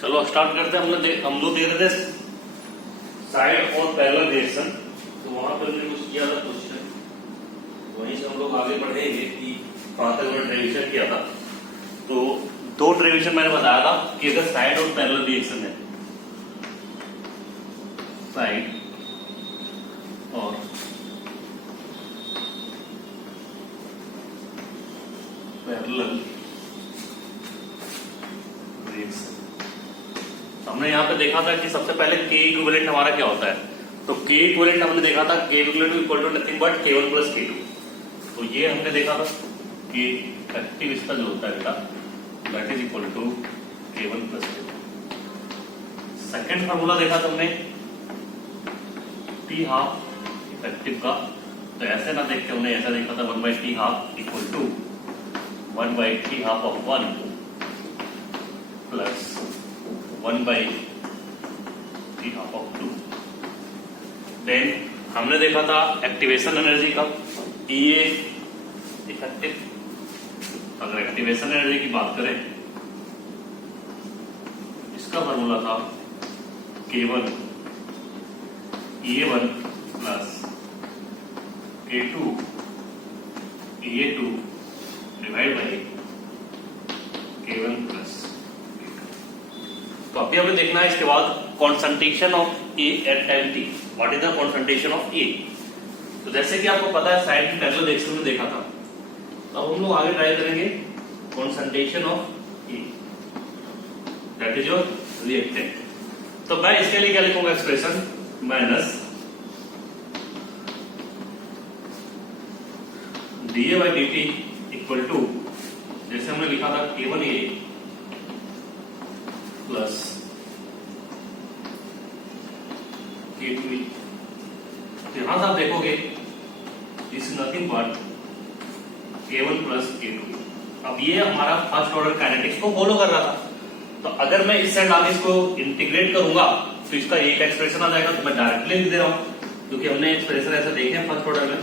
चलो स्टार्ट करते हैं। हम लोग देख रहे थे साइड और पैरेलल रिएक्शन, तो वहां पर हमने कुछ किया था क्वेश्चन, वहीं से हम लोग आगे बढ़ेंगे कि वहां तक हमने डेरिवेशन किया था। तो दो डेरिवेशन मैंने बताया था कि अगर साइड और पैरेलल रिएक्शन है, साइड और पैरेलल रिएक्शन, हमने यहाँ पे देखा था कि सबसे पहले के इक्विवेलेंट हमारा क्या होता है। तो के इक्विवेलेंट हमने देखा था के equivalent equal to nothing but k1 plus k2। तो ये हमने देखा था कि इफेक्टिव इसका जो होता है बेटा that is equal to k1 plus k2। Second formula देखा था हमने t हाफ इफेक्टिव का, तो ऐसे ना देख के हमने ऐसा देखा था 1/t half equal to 1/t half of 1 plus 1/t half of 2। Then हमने देखा था एक्टिवेशन एनर्जी का EA इफेक्टिव। अगर एक्टिवेशन एनर्जी की बात करें, इसका फॉर्मूला था K1 EA1 plus K2 EA2 divide by K1 plus. तो अभी हमें देखना है इसके बाद concentration of A at time t। What is the concentration of A? तो जैसे कि आपको पता है साइड की पैरेलल रिएक्शन में देखा था, तो अब हम लोग आगे ट्राई करेंगे concentration of A, that is your reactant. तो मैं इसके लिए क्या लिखूंगा expression minus dA by dt equal to, जैसे हमने लिखा था K1A प्लस K2। यहां से आप देखोगे is nothing but K1 plus K2। अब ये हमारा फर्स्ट ऑर्डर काइनेटिक्स को फॉलो कर रहा था, तो अगर मैं इस साइड आगे इसको इंटीग्रेट करूंगा तो इसका एक एक्सप्रेशन आ जाएगा। तो मैं डायरेक्टली लिख दे रहा हूं क्योंकि हमने एक्सप्रेशन ऐसा देखे हैं फर्स्ट ऑर्डर में।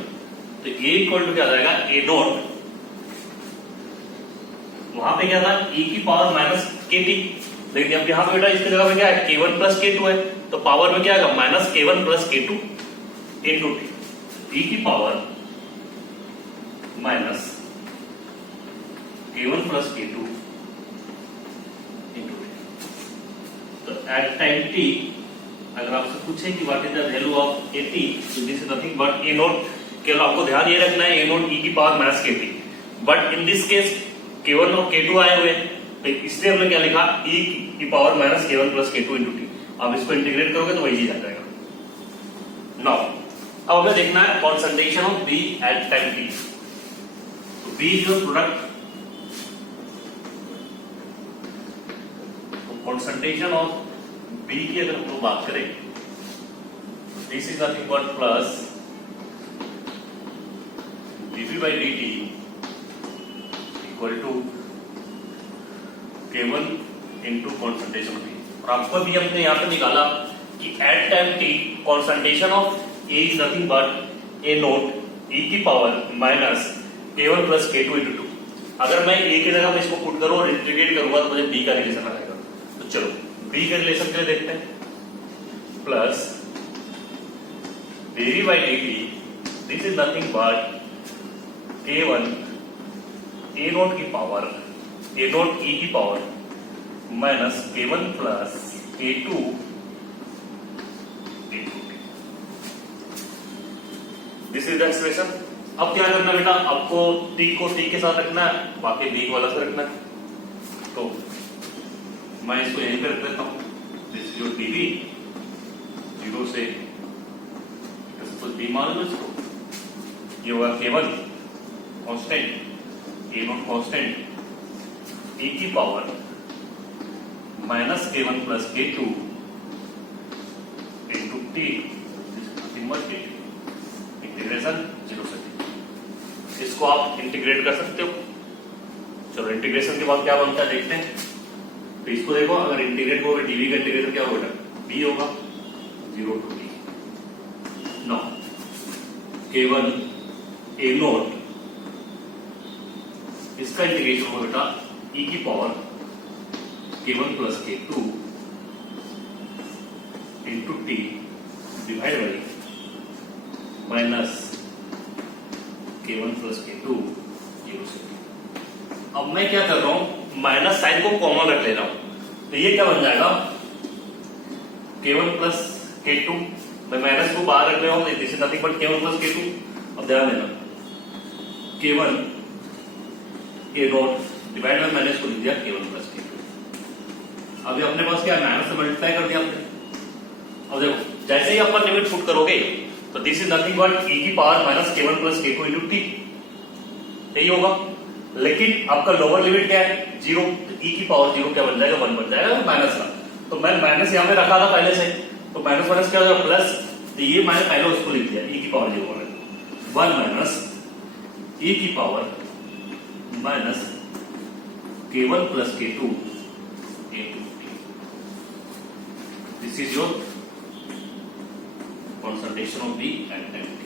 तो A इक्वल टू क्या आ जाएगा A नॉट, वहां पे क्या था e की पावर माइनस kt, लेकिन अब यहां पे बेटा इसकी जगह पे क्या है K1 प्लस K2 है, तो पावर में क्या आएगा minus K1 plus K2 into T, e की power minus K1 plus K2 into T. तो एट टाइम t अगर आपसे पूछे कि what is the value of at, तो this is nothing but a not. केवल आपको ध्यान ये रखना है a नॉट e की power minus kt, but in this case K1 और K2 आए हुए, तो इसलिए हमने क्या लिखा e की power minus K1 plus K2 into T. अब इसको इंटीग्रेट करोगे तो वही चीज आ जाएगा। नाउ अब हमें देखना है concentration of B at time t। तो B इज योर प्रोडक्ट, तो कॉन्सेंट्रेशन ऑफ B की अगर हम लोग बात करें, this is nothing but plus dB by dt equal to K1 into concentration B। और आपको भी हमने यहाँ पे निकाला कि at time t concentration of A is nothing but A naught e की power minus K1 plus K2 into 2। अगर मैं A की जगह में इसको पुट करूं और इंटीग्रेट करूंगा तो मुझे B का रिलेशन आ जाएगा। तो चलो B के रिलेशन के लिए देखते हैं। Plus dV by dt, this is nothing but K1 A note की पावर A नोट e की power minus K1 plus K2 this is the expression. अब क्या करना बेटा, आपको t को t के साथ रखना है, बाकी b को अलग से रखना है। तो मैं इसको यहीं पे रख देता हूं। दिस इज योर dv, 0 से b मान लो इसको, ये होगा K1 constant, A not constant, e की power minus K1 plus K2 into T, integration 0 से t। इसको आप इंटीग्रेट कर सकते हो। चलो इंटीग्रेशन के बाद क्या बनता है देखते हैं। तो इसको देखो, अगर इंटीग्रेट होगा dv का इंटीग्रेशन क्या होगा, b होगा 0 to t। No K1 A naught, इसका इंटीग्रेशन होगा बेटा e की power K1 plus K2 into T divide by minus K1 plus K2 0 से T। अब मैं क्या कर रहा हूं, माइनस साइन को कॉमन रख ले रहा हूं, तो ये क्या बन जाएगा K1 plus K2, मैं माइनस को बाहर रख रहा हूं, this is nothing but K1 plus K2। अब ध्यान देना K1 A note divide by minus को लिख दिया K1 plus K2। अभी अपने पास क्या है, माइनस से मल्टीप्लाई कर दिया आपने। अब देखो जैसे ही अपन लिमिट पुट करोगे तो this is nothing but e की power minus K1 plus K2 into T, यही होगा। लेकिन आपका लोअर लिमिट क्या है, 0, तो e की पावर 0 क्या बन जाएगा, 1 बन जाएगा माइनस का। तो मैं माइनस यहाँ पे रखा था पहले से, तो माइनस माइनस क्या हो जाएगा प्लस, तो ये मैंने पहले उसको लिख दिया e की पावर 0 1 माइनस e की power minus K1 plus K2 into T। This is your concentration of B and time T।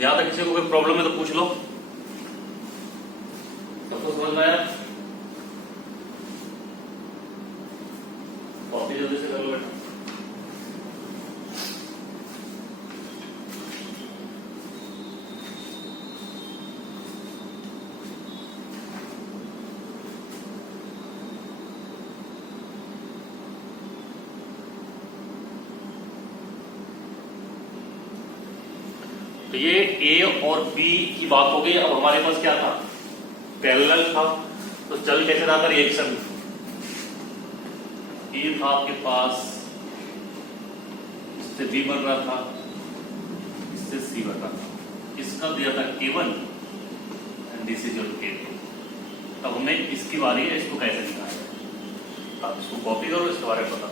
यहां तक किसी को कोई प्रॉब्लम है तो पूछ लो, सबको समझ में आया? कॉपी जल्दी से कर लो बेटा। तो ये A और B की बात हो गई। अब हमारे पास क्या था, पैरेलल था, तो चल कैसे रहा था रिएक्शन, A था आपके पास, इससे B बन रहा था, इससे C बन रहा था, इसका दिया था K1 and this is your K2। तब हमने इसकी बारी है, इसको कैसे निकाला, आप इसको कॉपी करो, इसके बारे में पता।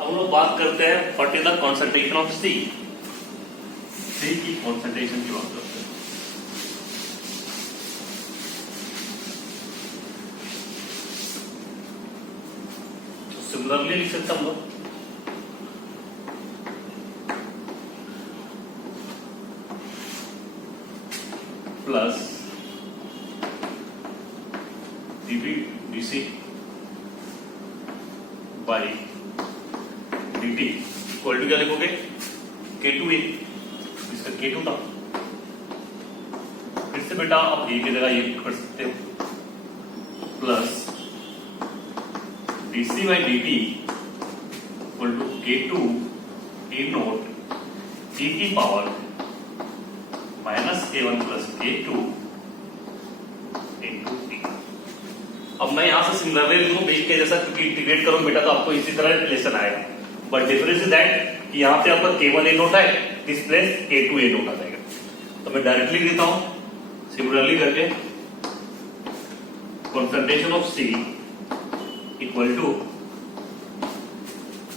हम लोग बात करते हैं what is the concentration of C की कॉन्सेंट्रेशन की बात करते हैं। तो सिमिलरली लिख सकता हम लोग plus dB dC by dt equal to क्या लिखोगे, K2A, इसका K2 था। फिर से बेटा आप A की जगह ये कर सकते हो, plus dC by dt equal to K2 A naught e की power minus K1 plus K2 into T। अब मैं यहां से सिमिलरली लिखूं बीच के जैसा, क्योंकि इंटीग्रेट करो बेटा तो आपको इसी तरह रिलेशन आएगा, बट डिफरेंस इज दैट कि यहां पे आपका K1 A नोट है, this place K2 A not आ जाएगा। तो मैं डायरेक्टली लिखता हूं सिमिलरली करके, concentration of C equal to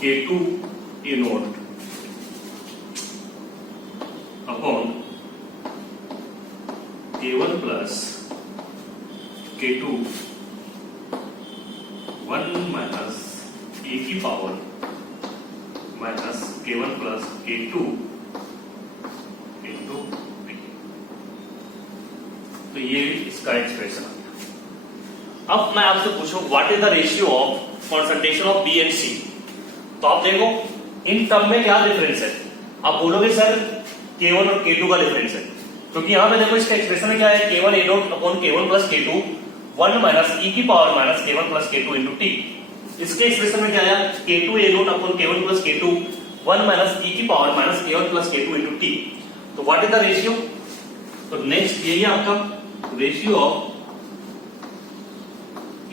K2 A not upon K1 plus K2 1 minus e की power minus K1 plus K2 into B। तो ये इसका एक्सप्रेशन आ गया। अब मैं आपसे पूछूं what is the ratio of concentration of B and C। तो आप देखो इन टर्म में क्या डिफरेंस है, आप बोलोगे सर K1 और K2 का डिफरेंस है, क्योंकि यहां पे देखो इसका एक्सप्रेशन में क्या है, K1 A not upon K1 plus K2 1 minus e की power minus K1 plus K2 into T। इसके एक्सप्रेशन में क्या आया, K2 A not upon K1 plus K2 1 minus e की power minus K1 plus K2 into T। तो what is the ratio, तो next यही है आपका रेशियो ऑफ,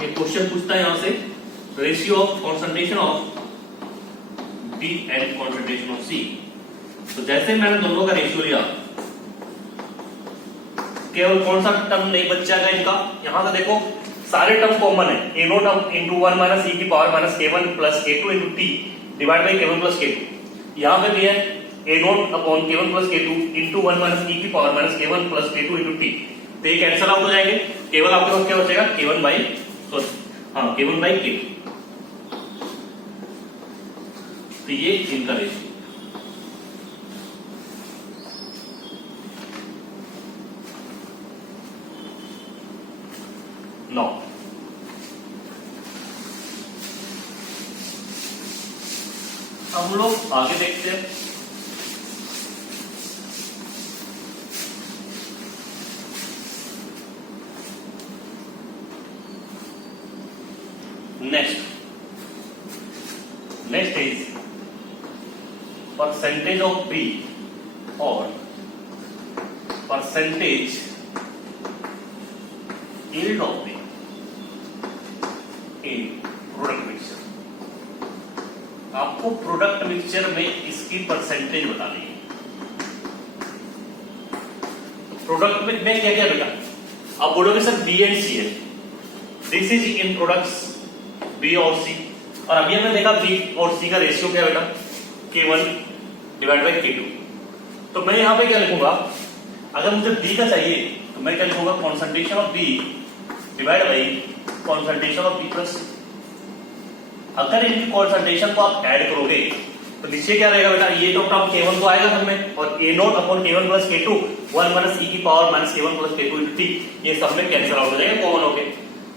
ये क्वेश्चन पूछता है यहां से, ratio of concentration of B and concentration of C। तो जैसे मैंने दोनों का रेशियो लिया, केवल कौन सा टर्म नहीं बच जाएगा इनका, यहां से देखो सारे टर्म कॉमन है, ए नोट अब इंटू 1 माइनस ई की power minus k1 plus k2 into T divide by k1 plus k2। यहाँ पे भी है A not upon k1 plus k2 into 1 minus e की power minus k1 plus k2 into T. तो ये cancel out हो जाएंगे, केवल आपके पास क्या बचेगा k1 by k1 by k2। तो ये इनका रेशियो। नौ हम लोग आगे देखते हैं। Next is percentage of B और percentage yield of B in product mixture. आपको प्रोडक्ट मिक्सचर में इसकी परसेंटेज बतानी है। प्रोडक्ट में क्या क्या बेटा, आप बोलोगे सर बी एंड सी है, this is in products B और सी। और अभी हमने देखा बी और सी का रेशियो क्या बेटा k1 डिवाइड बाई k2। तो मैं यहां पे क्या लिखूंगा, अगर मुझे बी का चाहिए तो मैं क्या लिखूंगा, concentration of B divide by concentration of B plus. अगर इनकी कॉन्सेंट्रेशन को आप ऐड करोगे तो नीचे क्या रहेगा बेटा, ये तो टर्म k1 तो आएगा सब में, और a not upon k1 plus k2 1 minus e की power minus k1 plus k2 into t, ये सब में कैंसिल आउट हो जाएगा कॉमन होके।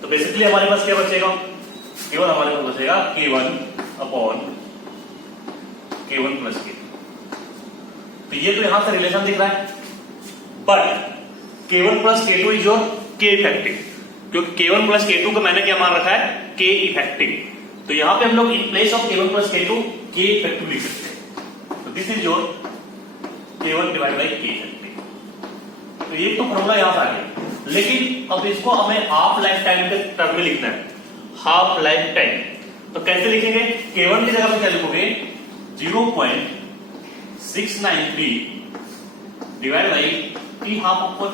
तो बेसिकली हमारे पास क्या बचेगा, केवल हमारे पास बचेगा k1 upon k1 plus k2। तो ये तो यहां से रिलेशन दिख रहा है, but k1 plus k2 is your k effective, क्योंकि k1 प्लस k2 को मैंने क्या मान रखा है k इफेक्टिव। तो यहां पे हम लोग in place of k1 plus k2 k effective लिख सकते हैं। तो this is your k1 divide by k effective. तो ये तो फॉर्मूला यहां से आ गया, लेकिन अब इसको हमें हाफ लाइफ टाइम के टर्म में लिखना है, हाफ लाइफ टाइम। तो कैसे लिखेंगे, k1 की जगह पे क्या लिखोगे 0.693 divide by T half upon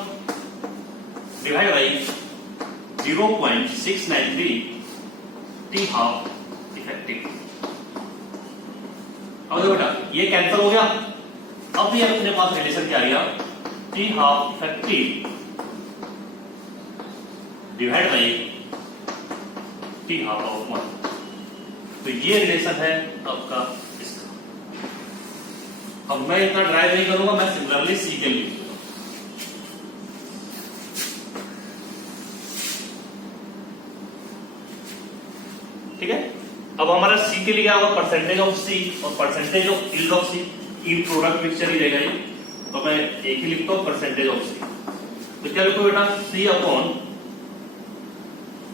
divide by 0.693 T half effective. अब देखो बेटा ये कैंसिल हो गया, अब ये अपने पास रिलेशन क्या आ गया, T half effective divide by T half of 1। तो ये रिलेशन है आपका इसका। अब मैं इतना ड्राइव नहीं करूंगा, मैं सिमिलरली सी के लिए ठीक है। अब हमारा सी के लिए क्या होगा, परसेंटेज ऑफ सी और percentage of yield of C, in product mixture ही रहेगा ये। तो मैं एक ही लिखता हूं परसेंटेज ऑफ सी। तो क्या लिखो बेटा, सी upon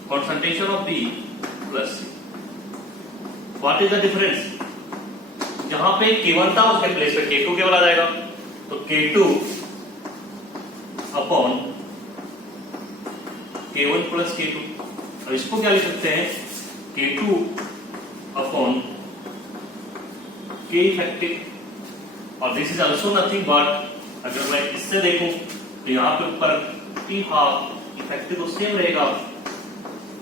concentration of B plus C. What is the difference? जहां पे K1 था उसके प्लेस पे K2 केवल आ जाएगा, तो K2 upon K1 plus K2। अब इसको क्या लिख सकते हैं, K2 अपॉन K इफेक्टिव। और this is also nothing but, अगर मैं इससे देखूं तो यहां पे ऊपर T हाफ इफेक्टिव तो सेम रहेगा,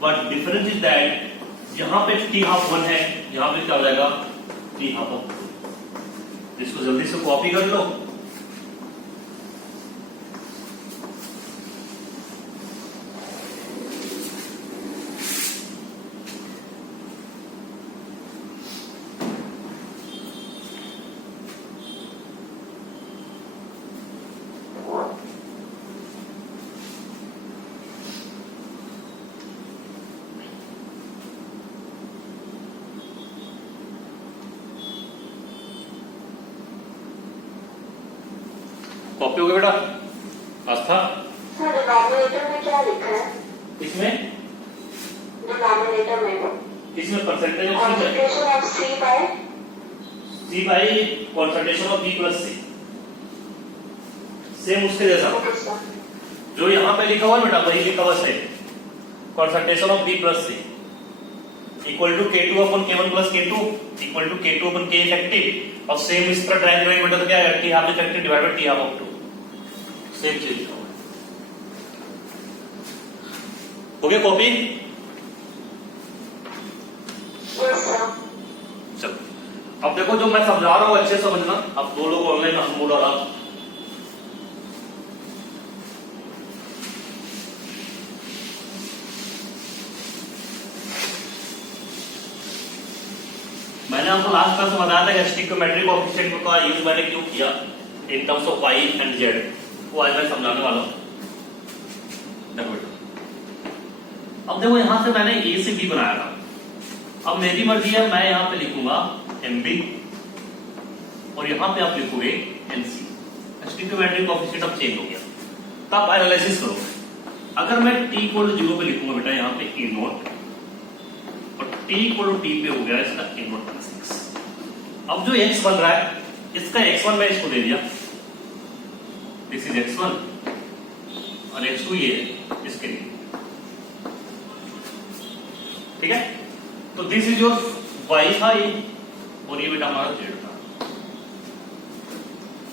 बट डिफरेंस इज दैट यहां पे टी हाफ 1 है, यहां पे क्या हो जाएगा टी हाफ ऑफ 2। इसको जल्दी से कॉपी कर लो। कॉपी हो गया बेटा आस्था? डिनोमिनेटर में क्या लिखा है? इसमें डिनोमिनेटर में इसमें percentage of concentration of C by concentration of B plus C, same उसके जैसा जो यहाँ पे लिखा हुआ है बेटा, वही लिखा हुआ है, concentration of B plus C equal to K2 upon K1 plus K2 equal to K2 upon K effective. और सेम इस तरह ड्राइव करेंगे बेटा तो क्या है, T half effective divide by T half of 2, same चीज लिखा हुआ है। हो गया कॉपी? Yes sir. चलो अब देखो जो मैं समझा रहा हूं अच्छे से समझना। अब दो लोग ऑनलाइन, अनमोल और आप। मैंने आपको लास्ट क्लास में बताया था कि स्टिक्योमेट्रिक कोएफिशिएंट का यूज मैंने क्यों किया इन terms of y and z, वो आज मैं समझाने वाला हूं। अब देखो यहां से मैंने a से b बनाया था। अब मेरी मर्जी है, मैं यहां पे लिखूंगा mb और यहां पे आप लिखोगे nc। स्टिक्योमेट्रिक कोएफिशिएंट अब चेंज हो गया। तो आप एनालिसिस करो। अगर मैं t इक्वल टू 0 पे लिखूंगा बेटा यहां पे a नॉट, और t इक्वल टू t पे हो गया इसका a नॉट प्लस x। अब जो x बन रहा है इसका x1 मैं इसको दे दिया, दिस इज x1, और x2 ये है इसके लिए, ठीक है। तो दिस इज योर y था ये, और ये बेटा हमारा z था,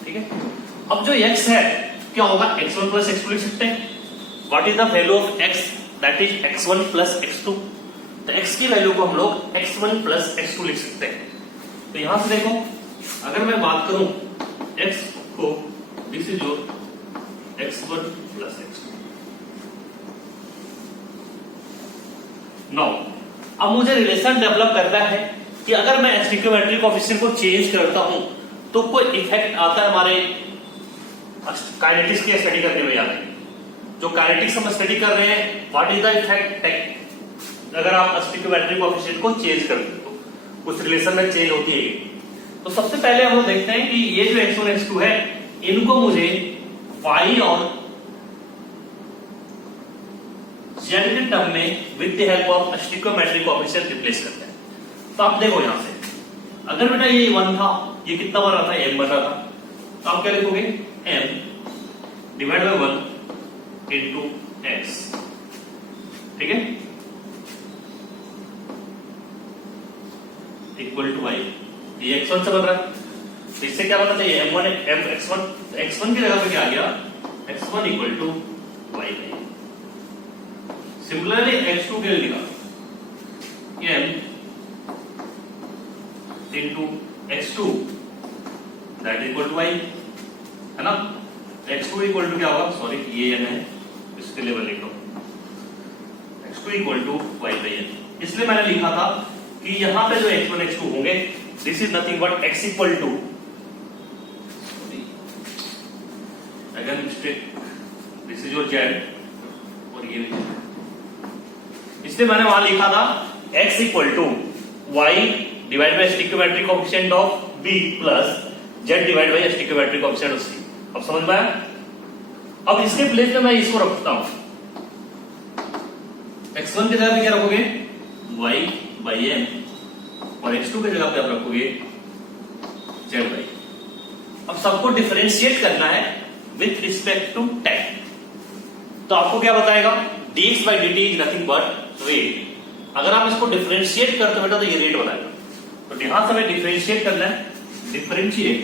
ठीक है। अब जो x है क्या होगा, x1 प्लस x2 लिख सकते हैं। What is the value of x, that is x1 plus x2। तो x की वैल्यू को हम लोग x1 प्लस x2 लिख सकते हैं। तो यहां से देखो, अगर मैं बात करूं x को, this is your x1 plus x2। Now अब मुझे रिलेशन डेवलप करना है कि अगर मैं स्टिक्योमेट्रिक कोएफिशिएंट को चेंज करता हूं तो कोई इफेक्ट आता है हमारे काइनेटिक्स की स्टडी करने में। याद है जो काइनेटिक्स हम स्टडी कर रहे हैं, व्हाट इज द इफेक्ट अगर आप स्टिक्योमेट्रिक कोएफिशिएंट को चेंज कर दो तो कुछ रिलेशन में चेंज होती है। तो सबसे पहले हम लोग देखते हैं कि ये जो x1 x2 है इनको मुझे y और z के टर्म में with the help of stoichiometric coefficient replace करते हैं। तो आप देखो यहां से, अगर बेटा ये 1 था, ये कितना बन रहा था, m बन रहा था, तो आप क्या लिखोगे, m divide by 1 into x, ठीक है, इक्वल टू y। ये x1 से बन रहा है, तो इससे क्या बनना चाहिए, x1 की जगह पे क्या आ गया, x1 equal to y। Similarly x2 के लिए लिखा m into x2 that equal to y, है ना। x2 इक्वल टू क्या होगा, सॉरी ये n है, इसके लेवल लिख लो, x2 equal to y by n। इसलिए मैंने लिखा था कि यहां पे जो x1 x2 होंगे, this is nothing but x equal to, again mistake, this is your z और ये, इसलिए मैंने वहां लिखा था x equal to y divide by stoichiometric coefficient of b plus z divide by stoichiometric coefficient of c। अब समझ में आया। अब इसके प्लेस में मैं इसको रखता हूं, x1 की जगह पे क्या रखोगे, y बाई m, और x2 की जगह पे आप रखोगे z बाई। अब सबको डिफरेंशिएट करना है विथ रिस्पेक्ट टू टाइम। तो आपको क्या बताएगा, dx by dt is nothing but rate. अगर आप इसको डिफरेंशिएट करते हो बेटा तो ये रेट बताएगा। तो यहां से हमें डिफरेंशिएट करना है, differentiate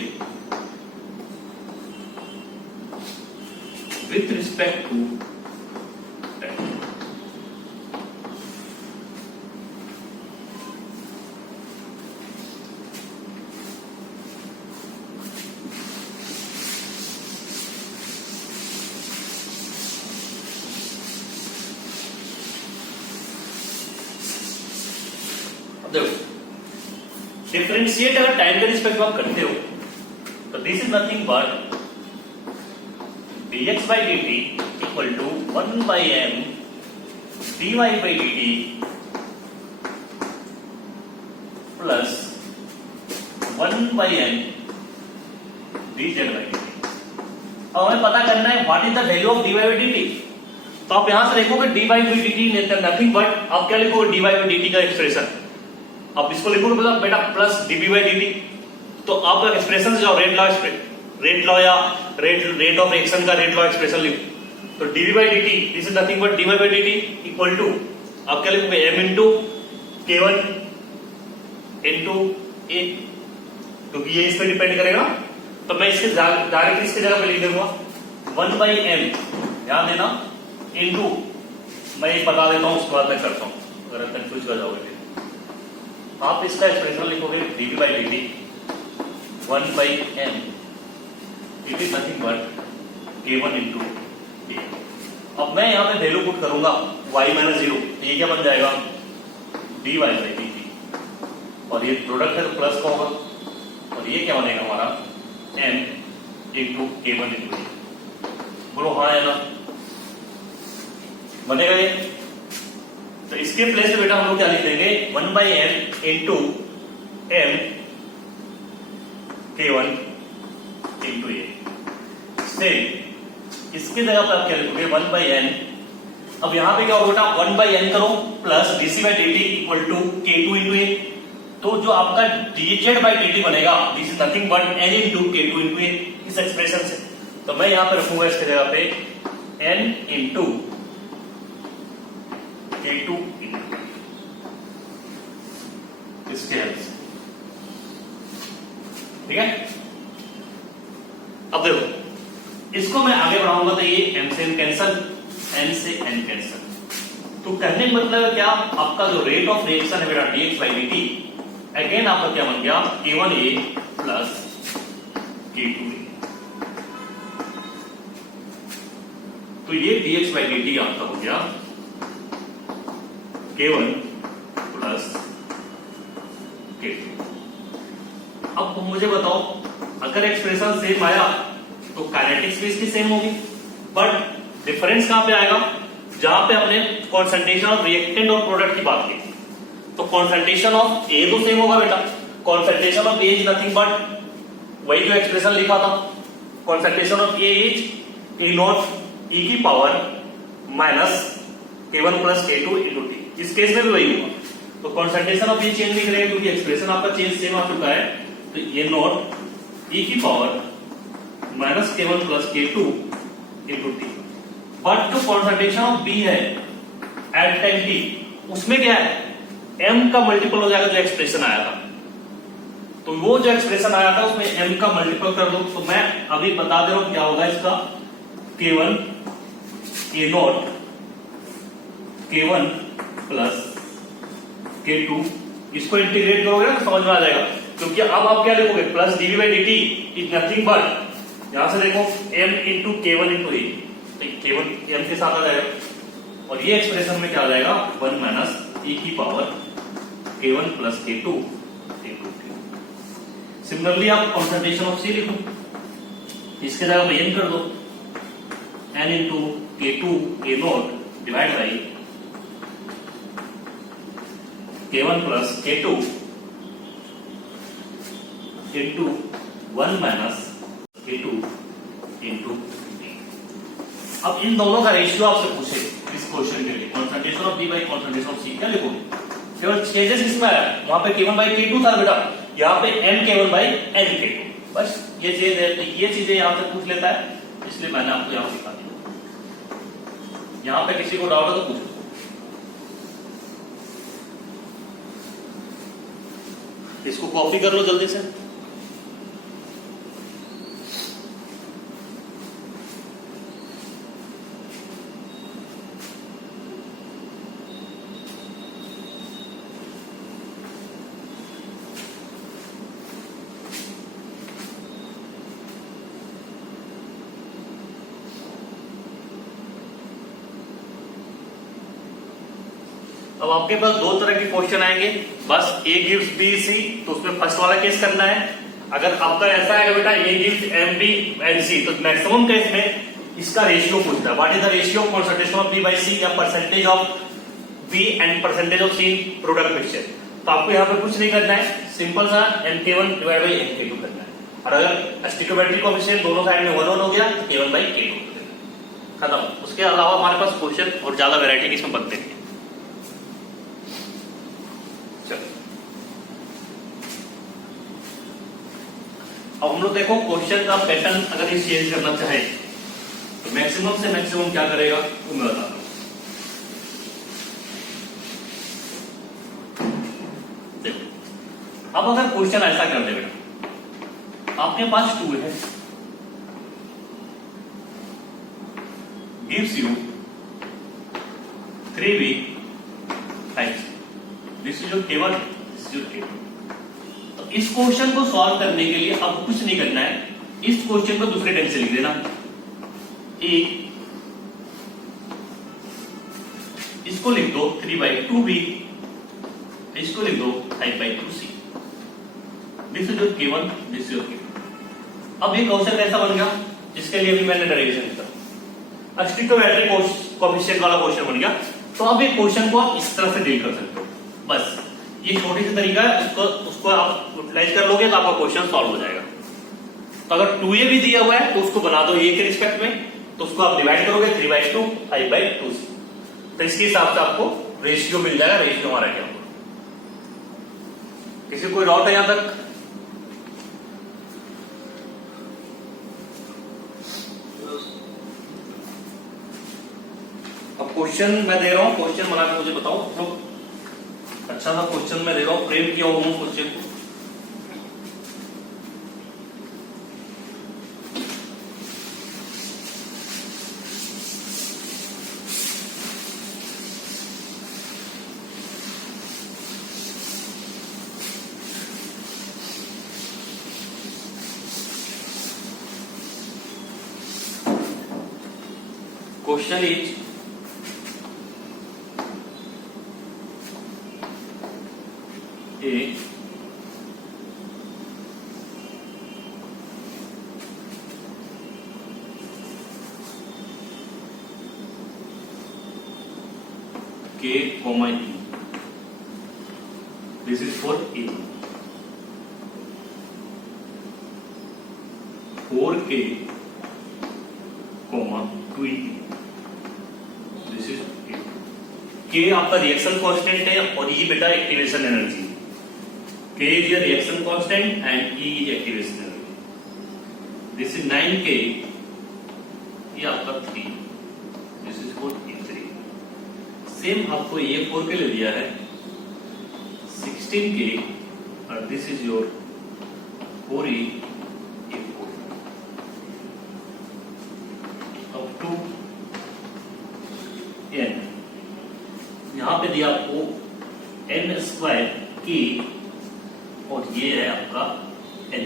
with respect to time. Differentiate अगर टाइम के रिस्पेक्ट में आप करते हो तो this is nothing but dx by dt equal to 1 by m dy by dt plus 1 by m dz by dt। अब हमें पता करना है what is the value of dy by dt। तो आप यहां से देखोगे dy by dt nothing but आप क्या लिखोगे, dy by dt का एक्सप्रेशन। अब इसको लिखोगे बेटा प्लस db by dt। तो आप एक्सप्रेशन जाओ, रेट लॉ या रेट ऑफ रिएक्शन का रेट लॉ एक्सप्रेशन लिखो। तो dv by dt this is nothing but dy by dt equal to आप क्या लिखोगे, m into k1 into a, क्योंकि ये इस पे डिपेंड करेगा। तो मैं इसके डायरेक्ट इसके जगह पे लिख दूंगा 1 by m, ध्यान देना, इंटू मैं ये बता देता हूँ, उसके बाद मैं करता हूँ, अगर कंफ्यूज कर जाओगे। आप इसका एक्सप्रेशन लिखोगे dv by dt 1 by m, it is nothing but k1 into k। अब मैं यहाँ पे वैल्यू पुट करूंगा y माइनस 0, तो ये क्या बन जाएगा dy by dt, और ये प्रोडक्ट है तो प्लस का होगा, और ये क्या बनेगा हमारा m into k1 into k। बोलो हाँ है ना, बनेगा ये। तो इसके प्लेस पे बेटा हम लोग क्या लिख देंगे 1 by m into m k1 into a। Same इसके जगह पे आप क्या लिखोगे 1 by n। अब यहां पे क्या होगा बेटा 1 by n करो plus dc by dt equal to k2 into a। तो जो आपका dz by dt बनेगा this is nothing but n into k2 into a इस एक्सप्रेशन से। तो मैं यहां पे रखूंगा इसके जगह पे n into k2 into इसके हेल्प से, ठीक है। अब देखो इसको मैं आगे बढ़ाऊंगा तो ये m से n कैंसल, n से n कैंसल। तो कहने का मतलब है क्या, आपका जो रेट ऑफ रिएक्शन है बेटा dx by dt, अगेन आपका क्या बन गया k1a प्लस k2a। तो ये dx by dt आपका हो गया k1 प्लस k2। अब मुझे बताओ अगर एक्सप्रेशन सेम आया तो काइनेटिक्स भी इसकी सेम होगी, बट डिफरेंस कहां पे आएगा, जहां पे अपने कॉन्सेंट्रेशन ऑफ रिएक्टेंट और प्रोडक्ट की बात की। तो कॉन्सेंट्रेशन ऑफ ए तो सेम होगा बेटा, concentration of A is nothing but वही जो एक्सप्रेशन लिखा था, concentration of A is A not e की power minus k1 plus k2 into T. इस केस में भी वही होगा। तो कॉन्सेंट्रेशन ऑफ ए चेंज नहीं करेगा क्योंकि एक्सप्रेशन आपका चेंज सेम आ चुका है। तो ये नॉट ई की power minus k1 plus k2 into T. But जो कॉन्सेंट्रेशन ऑफ बी है एट टाइम टी, उसमें क्या है m का मल्टीपल हो जाएगा जो एक्सप्रेशन आया था। तो वो जो एक्सप्रेशन आया था उसमें m का मल्टीपल कर दो। तो मैं अभी बता दे रहा हूं क्या होगा इसका, k1 k not k1 plus k2, इसको इंटीग्रेट करोगे ना समझ में आ जाएगा। क्योंकि अब आप क्या लिखोगे plus dv by dt is nothing but, यहां से देखो m into k1 into a, k1 m के साथ आ जाएगा, और ये एक्सप्रेशन में क्या आ जाएगा 1 माइनस e की power k1 plus k2 into t। Similarly आप कॉन्सेंट्रेशन ऑफ c लिखो, इसके जगह पे n कर दो, n into k2 a not divide by k1 plus k2 into 1 minus k2 into t। अब इन दोनों का रेशियो आपसे पूछे इस क्वेश्चन के लिए, concentration of b by concentration of c, क्या लिखोगे? केवल चेंजेस इसमें आया, वहां पे k1 बाई k2 था बेटा, यहाँ पे n k1 by n k2, बस ये चीज है। ये चीजें यहाँ से पूछ लेता है, इसलिए मैंने आपको यहाँ सिखा दिया। यहाँ पे किसी को डाउट है तो पूछो। इसको कॉपी कर लो जल्दी से। अब आपके पास दो तरह के क्वेश्चन आएंगे, बस a गिव्स b c, तो उसमें फर्स्ट वाला केस करना है। अगर आपका ऐसा है बेटा a gives m b and c, तो मैक्सिमम केस में इसका रेशियो पूछता है, what is the ratio of concentration of b by c या percentage of b and percentage of c product mixture. तो आपको यहाँ पे कुछ नहीं करना है, सिंपल सा mk1 डिवाइड बाई mk2 करना है, और अगर स्टिकोमेट्रिक कोएफिशिएंट दोनों साइड में 1 हो गया तो k1 बाई k2 खत्म। उसके अलावा हमारे पास क्वेश्चन और ज्यादा वैरायटी इसमें बनते नहीं। अब हम लोग देखो क्वेश्चन का पैटर्न अगर ये चेंज करना चाहे तो मैक्सिमम से मैक्सिमम क्या करेगा वो मैं बताता हूं। देखो अब अगर क्वेश्चन ऐसा कर दे बेटा, आपके पास टूल है, gives you 3b times this is your k1, this is your k2। तो इस क्वेश्चन को सॉल्व करने के लिए अब कुछ नहीं करना है, इस क्वेश्चन को दूसरे ढंग से लिख देना। इसको लिख दो 3/2b, इसको लिख दो 5/2c। This is your k1, this is your k2। अब ये क्वेश्चन कैसा बन गया, जिसके लिए भी मैंने डेरिवेशन किया, स्टिकोमेट्रिक कोएफिशिएंट वाला क्वेश्चन बन गया। तो अब ये क्वेश्चन को आप इस तरह से डील कर सकते हो, बस ये छोटी सी तरीका है, उसको आप यूटिलाइज कर लोगे तो आपका क्वेश्चन सॉल्व हो जाएगा। तो अगर 2a भी दिया हुआ है तो उसको बना दो a के रिस्पेक्ट में, तो उसको आप डिवाइड करोगे 3/2 5/2c। तो इसके हिसाब से आपको रेशियो मिल जाएगा। रेशियो हमारा क्या होगा? किसी कोई डाउट है यहां तक? अब क्वेश्चन मैं दे रहा हूं, क्वेश्चन बना के मुझे बताओ। तो अच्छा सा क्वेश्चन मैं दे रहा हूं, फ्रेम किया हूं क्वेश्चन को। Question is a k, e. This is for a. 4k, 2e. K आपका रिएक्शन कांस्टेंट है और E बेटा activation energy. K is your reaction constant and E is activation energy. This is 9k, ये आपका 3, this is for E3। Same आपको ये 4 के लिए दिया है 16k और this is your 4e E4 up to n। यहां पे दिया आपको n² k और ये है आपका n।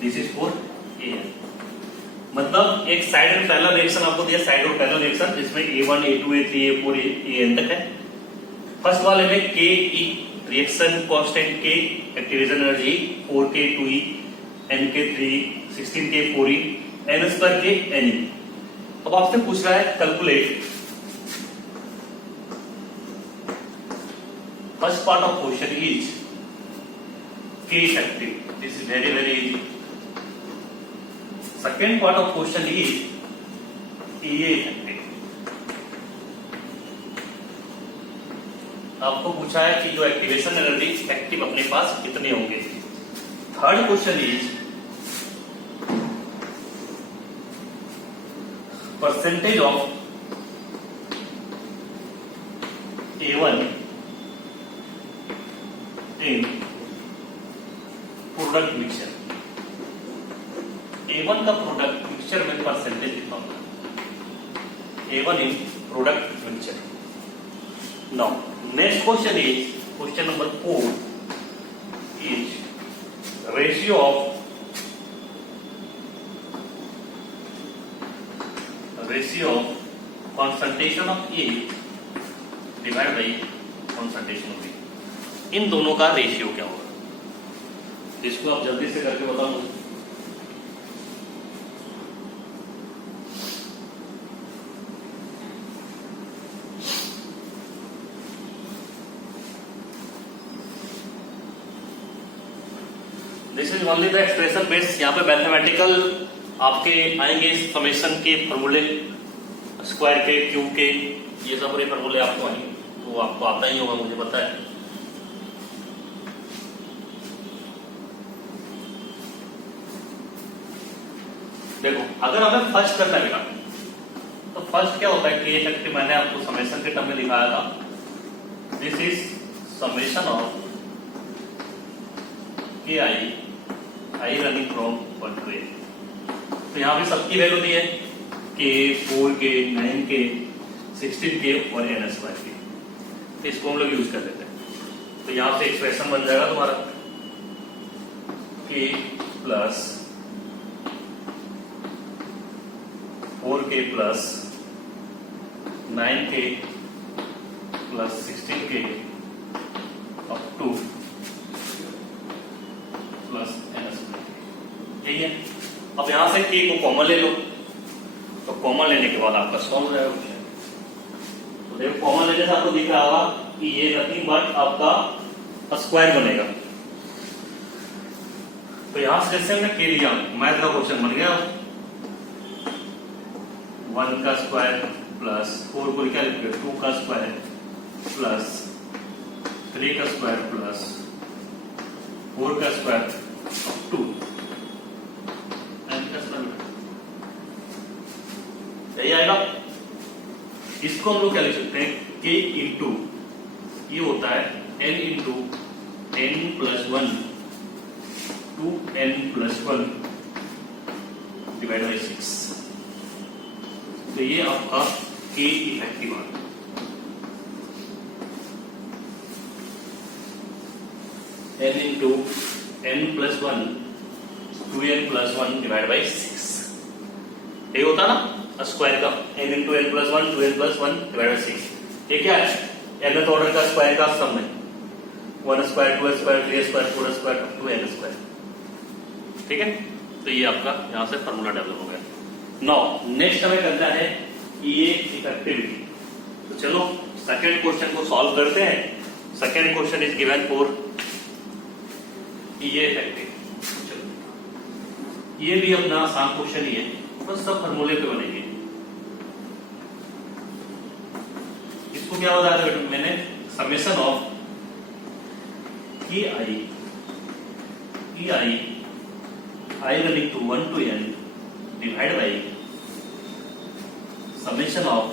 This is for an। मतलब एक साइड और पैरेलल रिएक्शन आपको दिया, साइड और पैरेलल रिएक्शन जिसमें a1 a2 a3 a4 an तक है। फर्स्ट वाले में k e reaction constant k activation energy 4k 2e nk 3 16k 4e n² k ne। अब आपसे पूछ रहा है calculate first part of question is K effective. This is very easy. Second part of question is EA effective. आपको पूछा है कि जो एक्टिवेशन एनर्जी एक्टिव अपने पास कितने होंगे। Third question is percentage of A1 in product mixture. A1 का प्रोडक्ट मिक्सचर में परसेंटेज लिखाऊंगा, A1 in product mixture. Now next question is question number 4 is ratio of concentration of A divide by concentration of B। इन दोनों का ratio क्या होगा, इसको आप जल्दी से करके बताओ मुझे। This is only the expression based. यहाँ पे मैथमेटिकल आपके आएंगे समेशन के फॉर्मूले, स्क्वायर के, क्यूब के, ये सब पूरे फॉर्मूले आपको आएंगे, तो आपको आता ही होगा, मुझे पता है। देखो अगर हमें फर्स्ट करना है तो फर्स्ट क्या होता है कि इफेक्टिव मैंने आपको समेशन के टर्म में दिखाया था। दिस इज समेशन ऑफ के आई रनिंग फ्रॉम 1 to 8। तो यहाँ पे सबकी वैल्यू दी है k 4k 9k 16k और n स्क्वायर के, तो इसको हम लोग यूज कर लेते हैं। तो यहां से एक्सप्रेशन बन जाएगा तुम्हारा k plus 4k plus 9k plus 16k up two plus n square, ठीक है। अब यहां से k को कॉमन ले लो, तो कॉमन लेने के बाद आपका सॉल्व हो जाएगा क्वेश्चन। तो देखो कॉमन लेने से आपको दिख रहा होगा कि ये नथिंग बट आपका स्क्वायर बनेगा। तो यहां से जैसे हमने k लिया, मैथ का क्वेश्चन बन गया 1 का स्क्वायर प्लस 4 को क्या लिखोगे 2 का स्क्वायर प्लस 3 का स्क्वायर प्लस 4 का स्क्वायर अप टू n का स्क्वायर, यही आएगा। इसको हम लोग क्या लिख सकते हैं k इंटू ये होता है n into n plus 1 two n plus 1 divide by 6। तो ये आपका k इफेक्टिव आ n into n plus 1 two n plus 1 divide by 6, ये होता ना स्क्वायर का n into n plus 1 two n plus 1 divide by 6। ये क्या है nth ऑर्डर का स्क्वायर का सम है 1 square 2 square 3 square 4 square up to n square, ठीक है। तो ये आपका यहां से फार्मूला डेवलप हो गया। नाउ नेक्स्ट हमें करना है ये इफेक्टिविटी। तो चलो सेकंड क्वेश्चन को सॉल्व करते हैं। Second question is given for ये इफेक्टिव। चलो ये भी अपना आसान क्वेश्चन ही है, बस सब फार्मूले पे बनेंगे। इसको क्या बताया था बेटा मैंने, summation of i running to 1 to n divide by summation of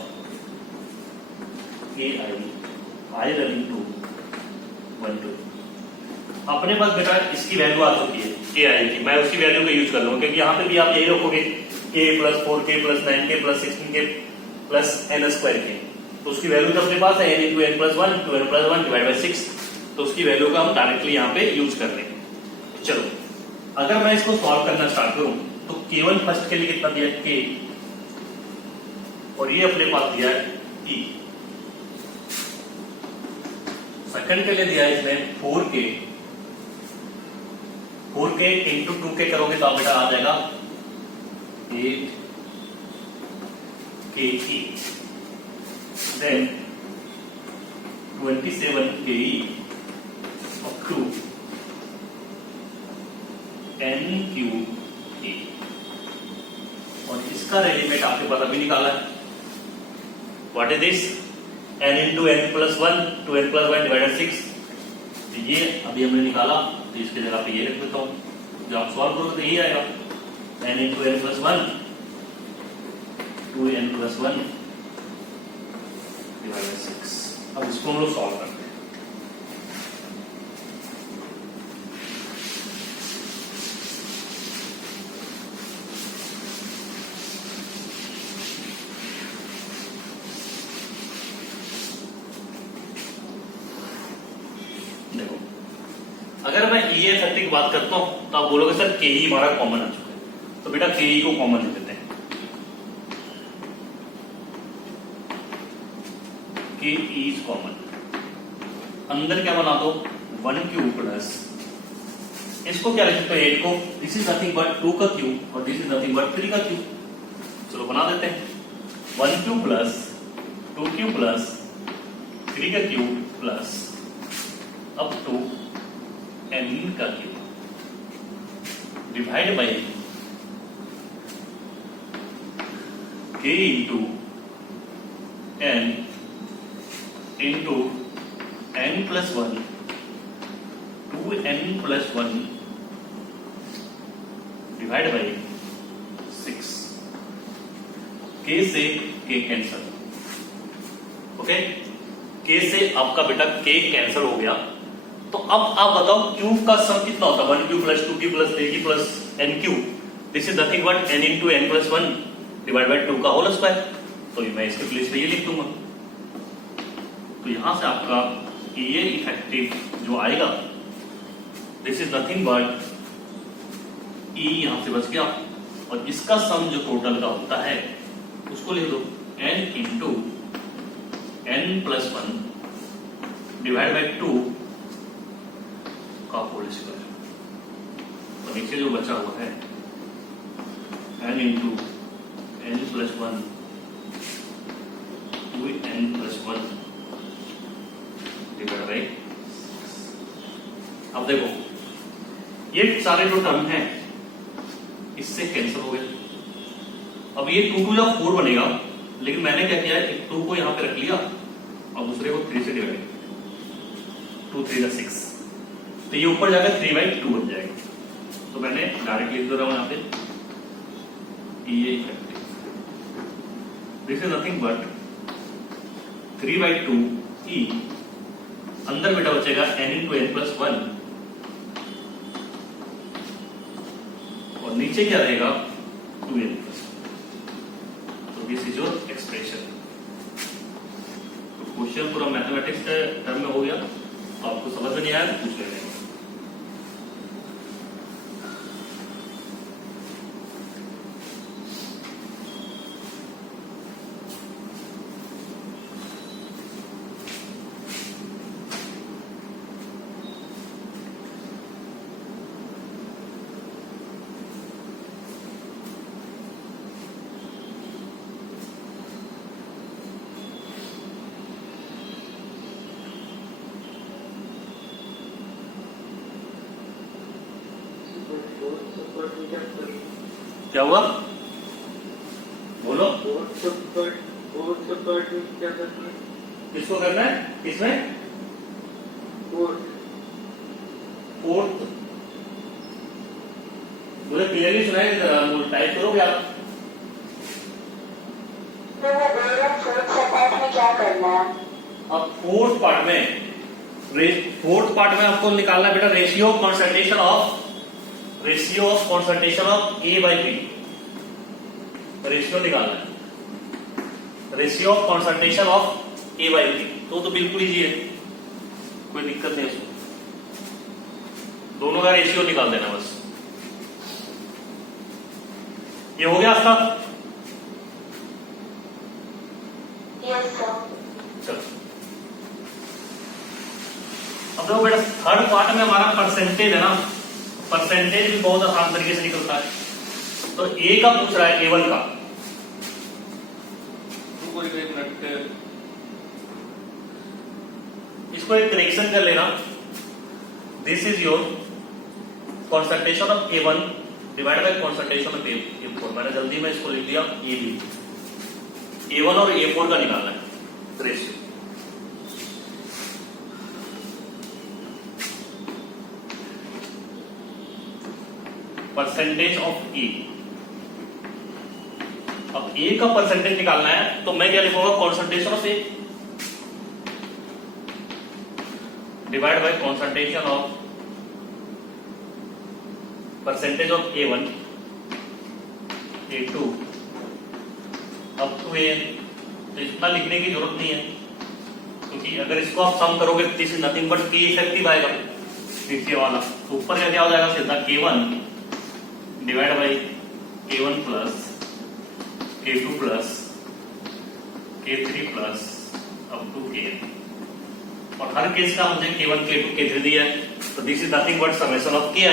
i running to 1 to। अपने पास बेटा इसकी वैल्यू आ चुकी है ki की, मैं उसकी वैल्यू का यूज कर लूंगा क्योंकि यहाँ पे भी आप यही रखोगे k plus 4k plus 9k plus 16k plus n square के, तो उसकी वैल्यू तो अपने पास है n into n plus 1 two n plus 1 divide by 6, तो उसकी वैल्यू का हम डायरेक्टली यहाँ पे यूज कर लेंगे। चलो अगर मैं इसको सॉल्व करना स्टार्ट करूं तो k1 फर्स्ट के लिए कितना दिया k, और ये अपने पास दिया है e, सेकंड के लिए दिया है इसमें 4k इंटू 2k करोगे तो आप बेटा आ जाएगा 8ke, then 27ke up to nqe, और इसका रेडिमेट आपके पास अभी निकाला है। What is this n into n plus 1 two n plus 1 divided 6, तो ये अभी हमने निकाला, तो इसके जगह पे ये रख देता हूं। जो आप सॉल्व करोगे तो यही आएगा n into n plus 1 two n plus 1 divide by 6। अब इसको हम लोग सॉल्व करते हैं। देखो अगर मैं ई ए 30 की बात करता हूं तो आप बोलोगे सर के ई हमारा कॉमन आ चुका है, तो बेटा के ई को कॉमन ले लेते हैं। के ई इज कॉमन, अंदर क्या बना दो 1q प्लस, इसको क्या लिख सकते हैं 8 को, दिस इज नथिंग बट 2 का क्यूब और दिस इज नथिंग बट 3 का क्यूब। चलो बना देते हैं 1q प्लस 2q प्लस 3 का cube plus up to n का cube divide by k into n into n plus 1 two n plus 1 divide by 6। k से k कैंसल, ओके, k से आपका बेटा k कैंसल हो गया। तो अब आप बताओ क्यूब का सम कितना होता है 1q plus 2q plus 3q plus n cube, this is nothing but n into n plus 1 divide by 2 का होल स्क्वायर। तो मैं इसके प्लेस पे ये लिख दूंगा। तो यहां से आपका ये इफेक्टिव जो आएगा, दिस इज नथिंग बट ई, यहां से बच गया, और इसका सम जो टोटल का होता है उसको लिख दो n into n+1 divide by 2 का होल स्क्वायर। तो नीचे जो बचा हुआ है n into n+1 n+1 divide by. अब देखो ये सारे जो टर्म हैं इससे कैंसिल हो गए। अब ये 2 2 जब 4 बनेगा, लेकिन मैंने क्या किया है, एक 2 को यहां पे रख लिया और दूसरे को 3 से डिवाइड, 2 3 6, तो ये ऊपर जाकर 3/2 बन जाएगा। तो मैंने डायरेक्ट लिख दे रहा हूं यहां पे ये effective, this is nothing but 3/2 ई, अंदर बेटा बचेगा n इंटू n+1 और नीचे क्या रहेगा 2n+1। तो दिस इज योर एक्सप्रेशन। तो क्वेश्चन पूरा मैथमेटिक्स के टर्म में हो गया। तो आपको समझ में नहीं आया तो पूछ लेंगे। क्या हुआ बोलो, किसको करना है, किसमें फोर्थ? मुझे क्लियरली सुनाई, टाइप करोगे आप? तो वो बोल रहा है फोर्थ पार्ट में क्या करना है? अब फोर्थ पार्ट में आपको निकालना है बेटा ratio of concentration of A by B. Ratio निकालना है, ratio of concentration of A by B. तो बिल्कुल इजी है, कोई दिक्कत नहीं उसमें, दोनों का रेशियो निकाल देना बस। ये हो गया आपका? Yes sir. चलो अब देखो बेटा, थर्ड पार्ट में हमारा परसेंटेज है ना, परसेंटेज भी बहुत आसान तरीके से निकलता है। तो ए का पूछ रहा है, A1 का। एक मिनट, इसको एक करेक्शन कर लेना। This is your concentration of A1 divide by concentration of A4। मैंने जल्दी में इसको लिख दिया AB। A1 और A4 का निकालना है रेशियो। परसेंटेज ऑफ ए, अब ए का परसेंटेज निकालना है तो मैं क्या लिखूंगा, concentration of A divide by concentration of percentage of A1 A2 up to AN। तो इतना लिखने की जरूरत नहीं है, क्योंकि अगर इसको आप सम करोगे this is nothing but K effective आएगा नीचे वाला। तो ऊपर का क्या हो जाएगा, सीधा K1 divide by K1 plus K2 plus K3 plus up to Kn। और हर केस का मुझे K1 K2 K3 दिया है, तो this is nothing but summation of Ki।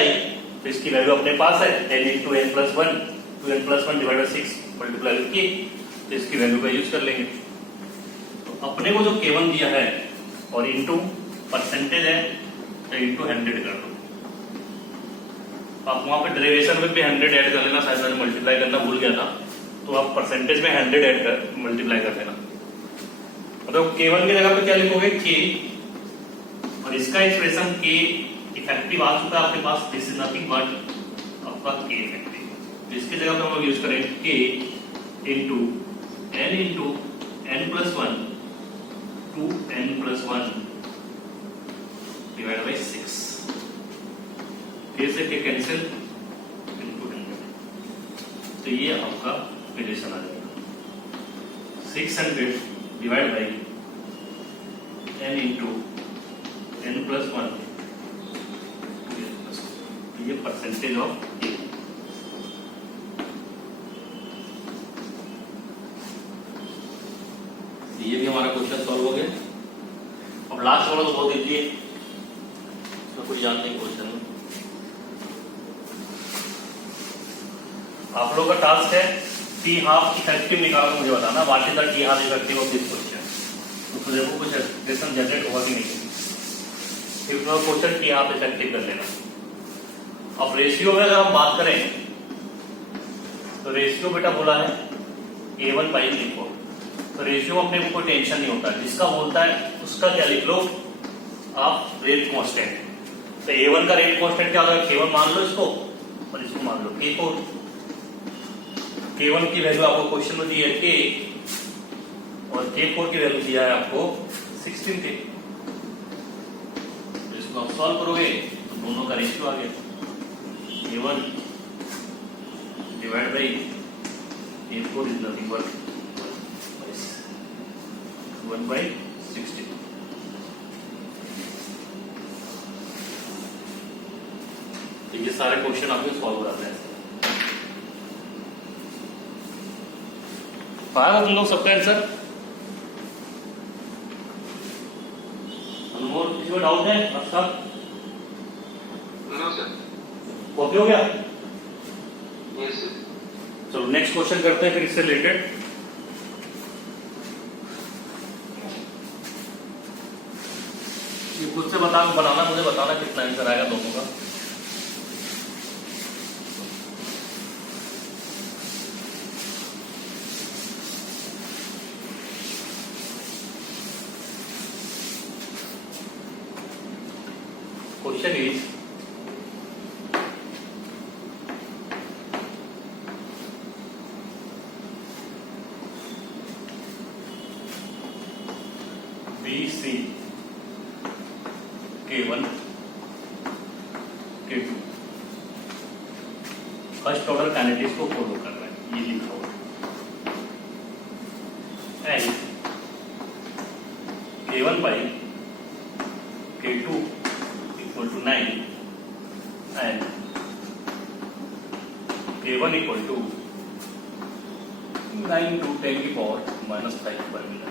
तो इसकी वैल्यू अपने पास है n into n+1 2n+1 divide by 6 multiply with K। तो इसकी वैल्यू का यूज कर लेंगे। तो अपने को जो K1 दिया है और इंटू परसेंटेज है तो इंटू 100 कर दो। आप वहां पे डेरिवेशन में भी 100 ऐड कर लेना, शायद मैंने मल्टीप्लाई करना भूल गया था, तो आप परसेंटेज में 100 ऐड कर मल्टीप्लाई कर लेना। मतलब K1 की जगह पे क्या लिखोगे K, और इसका एक्सप्रेशन K इफेक्टिव आ चुका है आपके पास, दिस इज नथिंग बट आपका K इफेक्टिव। इसकी जगह पे हम लोग यूज करेंगे K into n+1 2n+1 divide by 6। से के कैंसिल इनटू 100। तो ये आपका रिलेशन आ जाएगा। 600 divide by n into n plus 1, ये परसेंटेज ऑफ ए। ये भी हमारा क्वेश्चन सॉल्व हो गया। अब लास्ट वाला तो बहुत इजी है, तो कोई याद नहीं क्वेश्चन में। आप लोगों का टास्क है टी हाफ इफेक्टिव निकालना, मुझे बताना what is the T half effective of this question. तो देखो कुछ एक्सप्रेशन जनरेट होगा कि नहीं, फिर क्वेश्चन टी हाफ इफेक्टिव कर लेना। अब रेशियो में अगर हम बात करें तो रेशियो बेटा बोला है A1 बाई A4। तो रेशियो अपने को कोई टेंशन नहीं होता, जिसका बोलता है उसका क्या लिख लो आप, रेट कांस्टेंट। तो A1 का रेट कांस्टेंट क्या होगा, K1 मान लो इसको और इसको मान लो K4। K1 की वैल्यू आपको क्वेश्चन में दी है K, और K4 की वैल्यू दिया है आपको 16K। तो इसको आप सॉल्व करोगे तो दोनों का रेशियो आ गया, A1 divide by A4 is nothing but 1/16। तो ये सारे क्वेश्चन आपके सॉल्व हो जाते हैं। पाया तुम लोग सबका आंसर? अनमोल किसी को डाउट है? आपका नो सर। कॉपी हो गया? Yes sir. चलो नेक्स्ट क्वेश्चन करते हैं फिर इससे रिलेटेड। ये खुद से बनाना, मुझे बताना कितना आंसर आएगा दोनों का। Question is BC K1 K2 first order kinetics को फॉलो कर रहा है, ये लिखा हुआ है। And K1 by K2 equal to 9 and K1 equal to 9 to 10 की पावर -5 पर minute.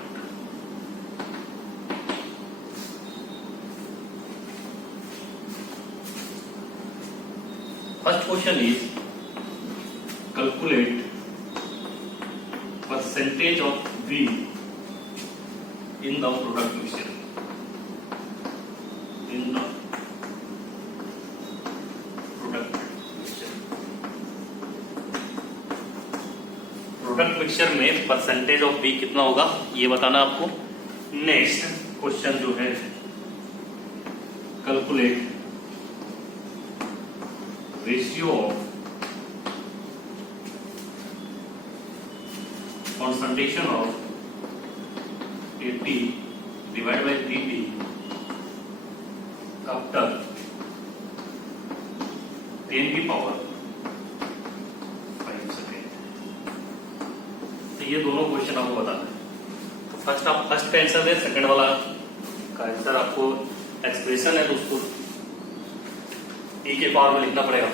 First question is calculate percentage of V in the product mixture. In the product mixture. Product mixture में परसेंटेज ऑफ V कितना होगा ये बताना आपको। Next question जो है calculate ratio of concentration of AT divided by DT after 10 की power 5 second. तो ये दोनों क्वेश्चन आपको बताना है। तो फर्स्ट आप फर्स्ट का आंसर दे, सेकंड वाला का आंसर आपको एक्सप्रेशन है तो उसको E के पावर में लिखना पड़ेगा।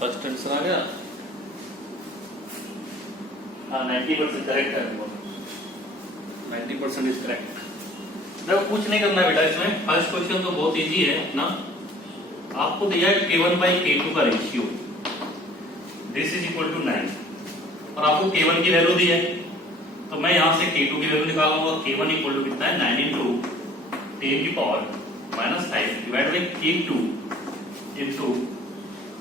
फर्स्ट आंसर आ गया। हाँ 90% करेक्ट है, 90% इज करेक्ट। देखो कुछ नहीं करना बेटा इसमें, फर्स्ट क्वेश्चन तो बहुत इजी है अपना। आपको दिया है K1 बाई K2 का ratio, this is equal to 9 और आपको K1 की वैल्यू दी है, तो मैं यहां से K2 की वैल्यू निकालूंगा। K1 इक्वल टू कितना है 9 इंटू 10 की power minus 5 divide by K2 into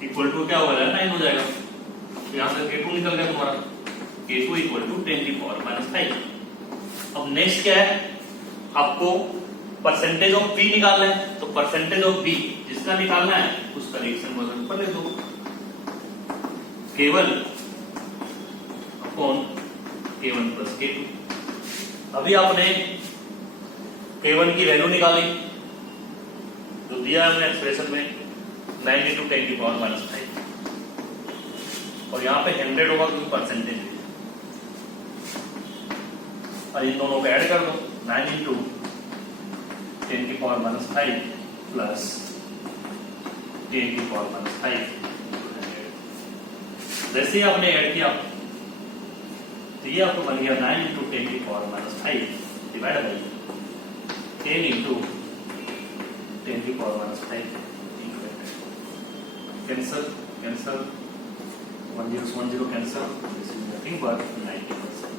equal to क्या हो जाएगा 9 हो जाएगा। तो यहाँ से K2 निकल गया तुम्हारा, K2 इक्वल टू 10 की पावर माइनस 5। अब नेक्स्ट क्या है, आपको परसेंटेज ऑफ बी निकालना है। तो परसेंटेज ऑफ बी जिसका निकालना है उसका रिएक्शन वजन पर ले दो, केवल अपॉन K1 प्लस K2। अभी आपने K1 की वैल्यू निकाली जो दिया है हमने एक्सप्रेशन में 9 इंटू 10 की पावर माइनस 5, और यहाँ पे 100 होगा क्योंकि परसेंटेज है। और इन दोनों को ऐड कर दो, 9 इंटू 10 की पावर माइनस 5 प्लस 10 की पावर माइनस 5। जैसे ही आपने ऐड किया तो ये आपको बन गया 9 इंटू 10 की power minus 5 divide by 10 into 10 की power minus 5। Cancer cancer 1 0 1 0 cancer, this is nothing but 90%।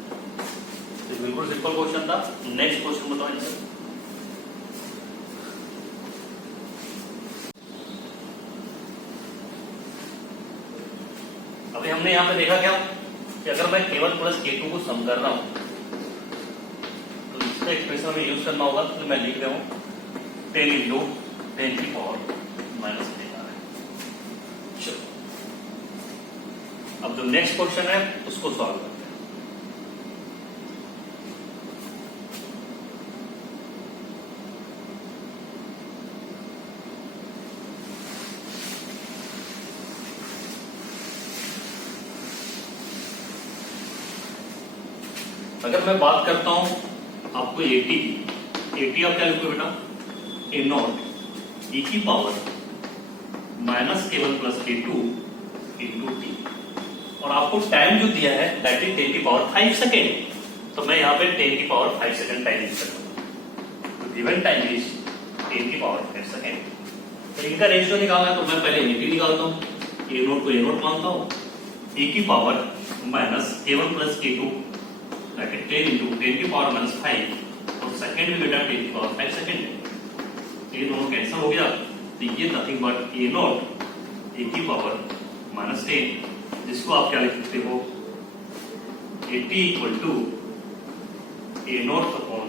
तो बिल्कुल सिंपल क्वेश्चन था। नेक्स्ट क्वेश्चन बताओ आंसर। अभी हमने यहाँ पे देखा क्या कि अगर मैं K1 प्लस K2 को सम कर रहा हूं तो इसका एक्सप्रेशन में यूज करना होगा। तो मैं लिख रहा हूं 10 इंटू 10 की पावर माइनस 5 आ रहा है। चलो अब जो नेक्स्ट क्वेश्चन है उसको सॉल्व करते हैं। अगर मैं बात करता हूं आपको 80 की, 80 आप क्या लिखोगे बेटा, ए नॉट ई की power minus K1 plus K2 into T, और आपको टाइम जो दिया है दैट इज 10 की पावर 5 सेकेंड। तो मैं यहाँ पे 10 की पावर 5 सेकेंड टाइम लिख सकता हूँ। तो गिवन टाइम इज 10 की पावर 5 सेकेंड। तो इनका रेशियो निकालना है तो मैं पहले ए निकालता हूँ, ए नोट को ए नोट मानता हूँ, ए की power minus K1 plus K2 10 into 10 की पावर माइनस 5, और सेकेंड में बेटा 10 की पावर 5 सेकेंड है। ये दोनों कैंसिल हो गया। तो ये nothing but A naught A की पावर माइनस 10, जिसको आप क्या लिख सकते हो 80 equal to A not upon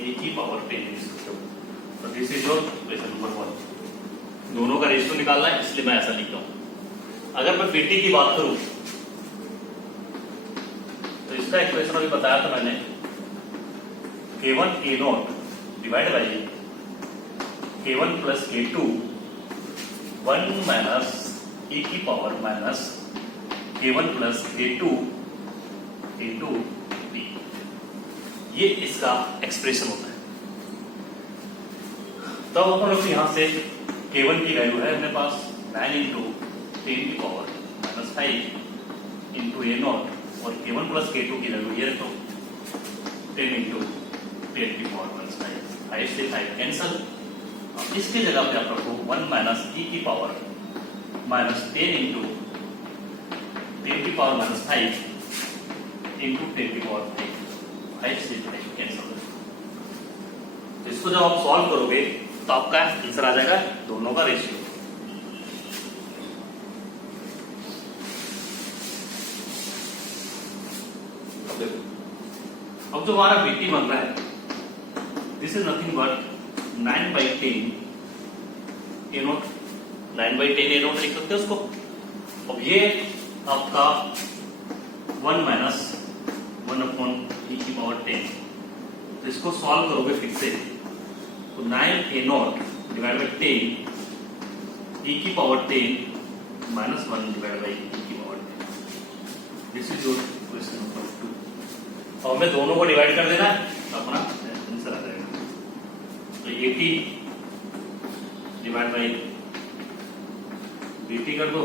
A की पावर 10 लिख सकते हो। तो this is your question number 1। दोनों का रेशियो निकालना है इसलिए मैं ऐसा लिख रहा हूं। अगर मैं पीटी की बात करूं तो इसका इक्वेशन अभी बताया था मैंने, K1 A not divide by K1 plus K2 1 minus e की power minus K1 plus K2 into T. ये इसका एक्सप्रेशन होता है। तब अपन लोग यहां से K1 की वैल्यू है अपने पास 9 इंटू 10 की power minus 5 into A not, और K1 प्लस K2 की वैल्यू ये रखो 10 इंटू 10 की पावर माइनस 5 से 5 कैंसल। अब इसके जगह पे आप रखो 1 माइनस e की पावर माइनस 10 इंटू 10 की पावर माइनस 5 इंटू 10 की पावर 5 से 5 कैंसल। तो इसको जब आप सॉल्व करोगे तो आपका आंसर आ जाएगा दोनों का रेशियो। अब जो हमारा बीटी बन रहा है this is nothing but 9/10 A note, 9/10 A note लिख सकते हैं उसको। अब ये आपका 1 माइनस 1 अपॉन ई की पावर 10, तो इसको सॉल्व करोगे फिर से तो 9 ए नोट डिवाइड बाई 10 ई की power 10 minus 1 divide by E की power 10। This is your question number 2। और हमें दोनों को डिवाइड कर देना है तो अपना आंसर आ जाएगा। तो 80 डिवाइड बाई बीटी कर दो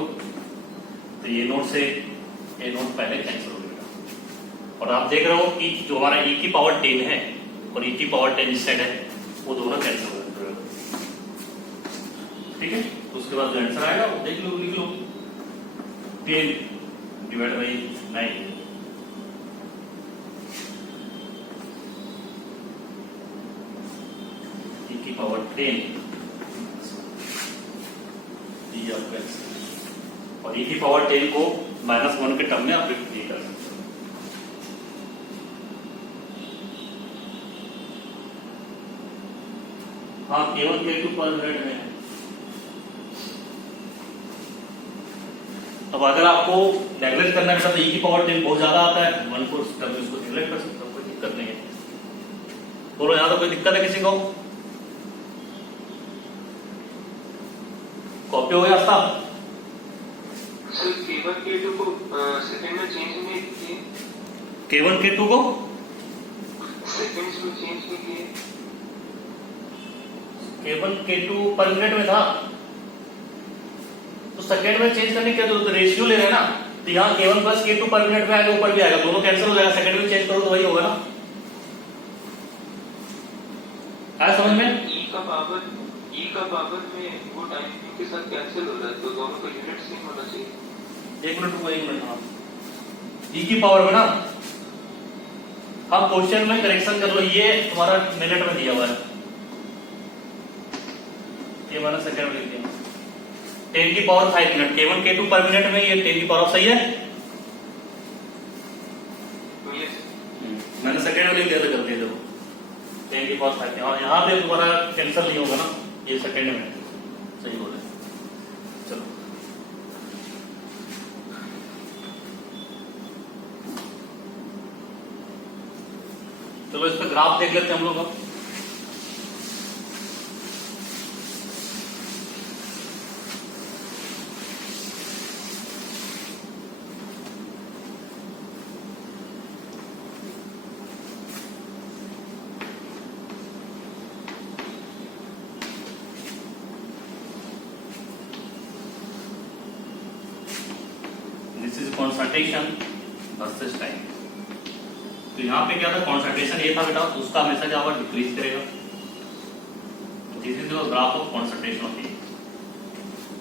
तो ये नोट से ए नोट पहले कैंसिल हो गया। और आप देख रहे हो कि जो हमारा e की पावर 10 है और e की पावर 10 इस साइड है वो दोनों कैंसिल हो गए। ठीक है, तो उसके बाद जो आंसर आएगा वो देख लो, लिख लो 10 डिवाइड बाई 9। 10 ये आपका x और e की पावर 10 को -1 के टर्म में आप लिख कर सकते हो। हाँ केवल k2 पर मिनट में। अब अगर आपको नेगलेक्ट करना है तो e की पावर 10 बहुत ज्यादा आता है 1 को तब इसको नेगलेक्ट कर सकते हो, कोई दिक्कत नहीं है। बोलो यहाँ तो कोई दिक्कत है किसी को? कॉपी हो गया साहब? सर केवल K2 को सेकंड में चेंज नहीं किए, K1 K2 को सेकंड्स में चेंज नहीं किए। केवल K2 पर मिनट में था तो सेकंड में चेंज करने के तो रेशियो ले रहे हैं ना, तो यहाँ K1 प्लस K2 पर मिनट में आएगा, ऊपर भी आएगा, दोनों कैंसिल हो जाएगा, सेकंड में चेंज करो तो वही होगा ना। आया समझ में? ई का पावर में वो टाइम के साथ कैंसिल हो रहा है, तो दोनों का यूनिट सेम होना चाहिए। एक मिनट रुको, एक मिनट। हाँ ई की पावर में ना, हाँ क्वेश्चन में करेक्शन कर लो, ये तुम्हारा मिनट में दिया हुआ है, ये मैंने सेकंड में लिख दिया। 10 की पावर 5 मिनट, K1 K2 पर मिनट में, ये 10 की पावर सही है। मैंने सेकंड में लिख दिया था गलती से, 10 की पावर 5। हाँ यहाँ पे तुम्हारा कैंसिल नहीं होगा ना, ये सेकंड में सही बोले। चलो चलो इस पे ग्राफ देख लेते हैं हम लोग अब। This is concentration versus time. तो यहाँ पे क्या था, कॉन्संट्रेशन ये था बेटा, उसका हमेशा क्या होगा, डिक्रीज करेगा। This is the graph of concentration of heat.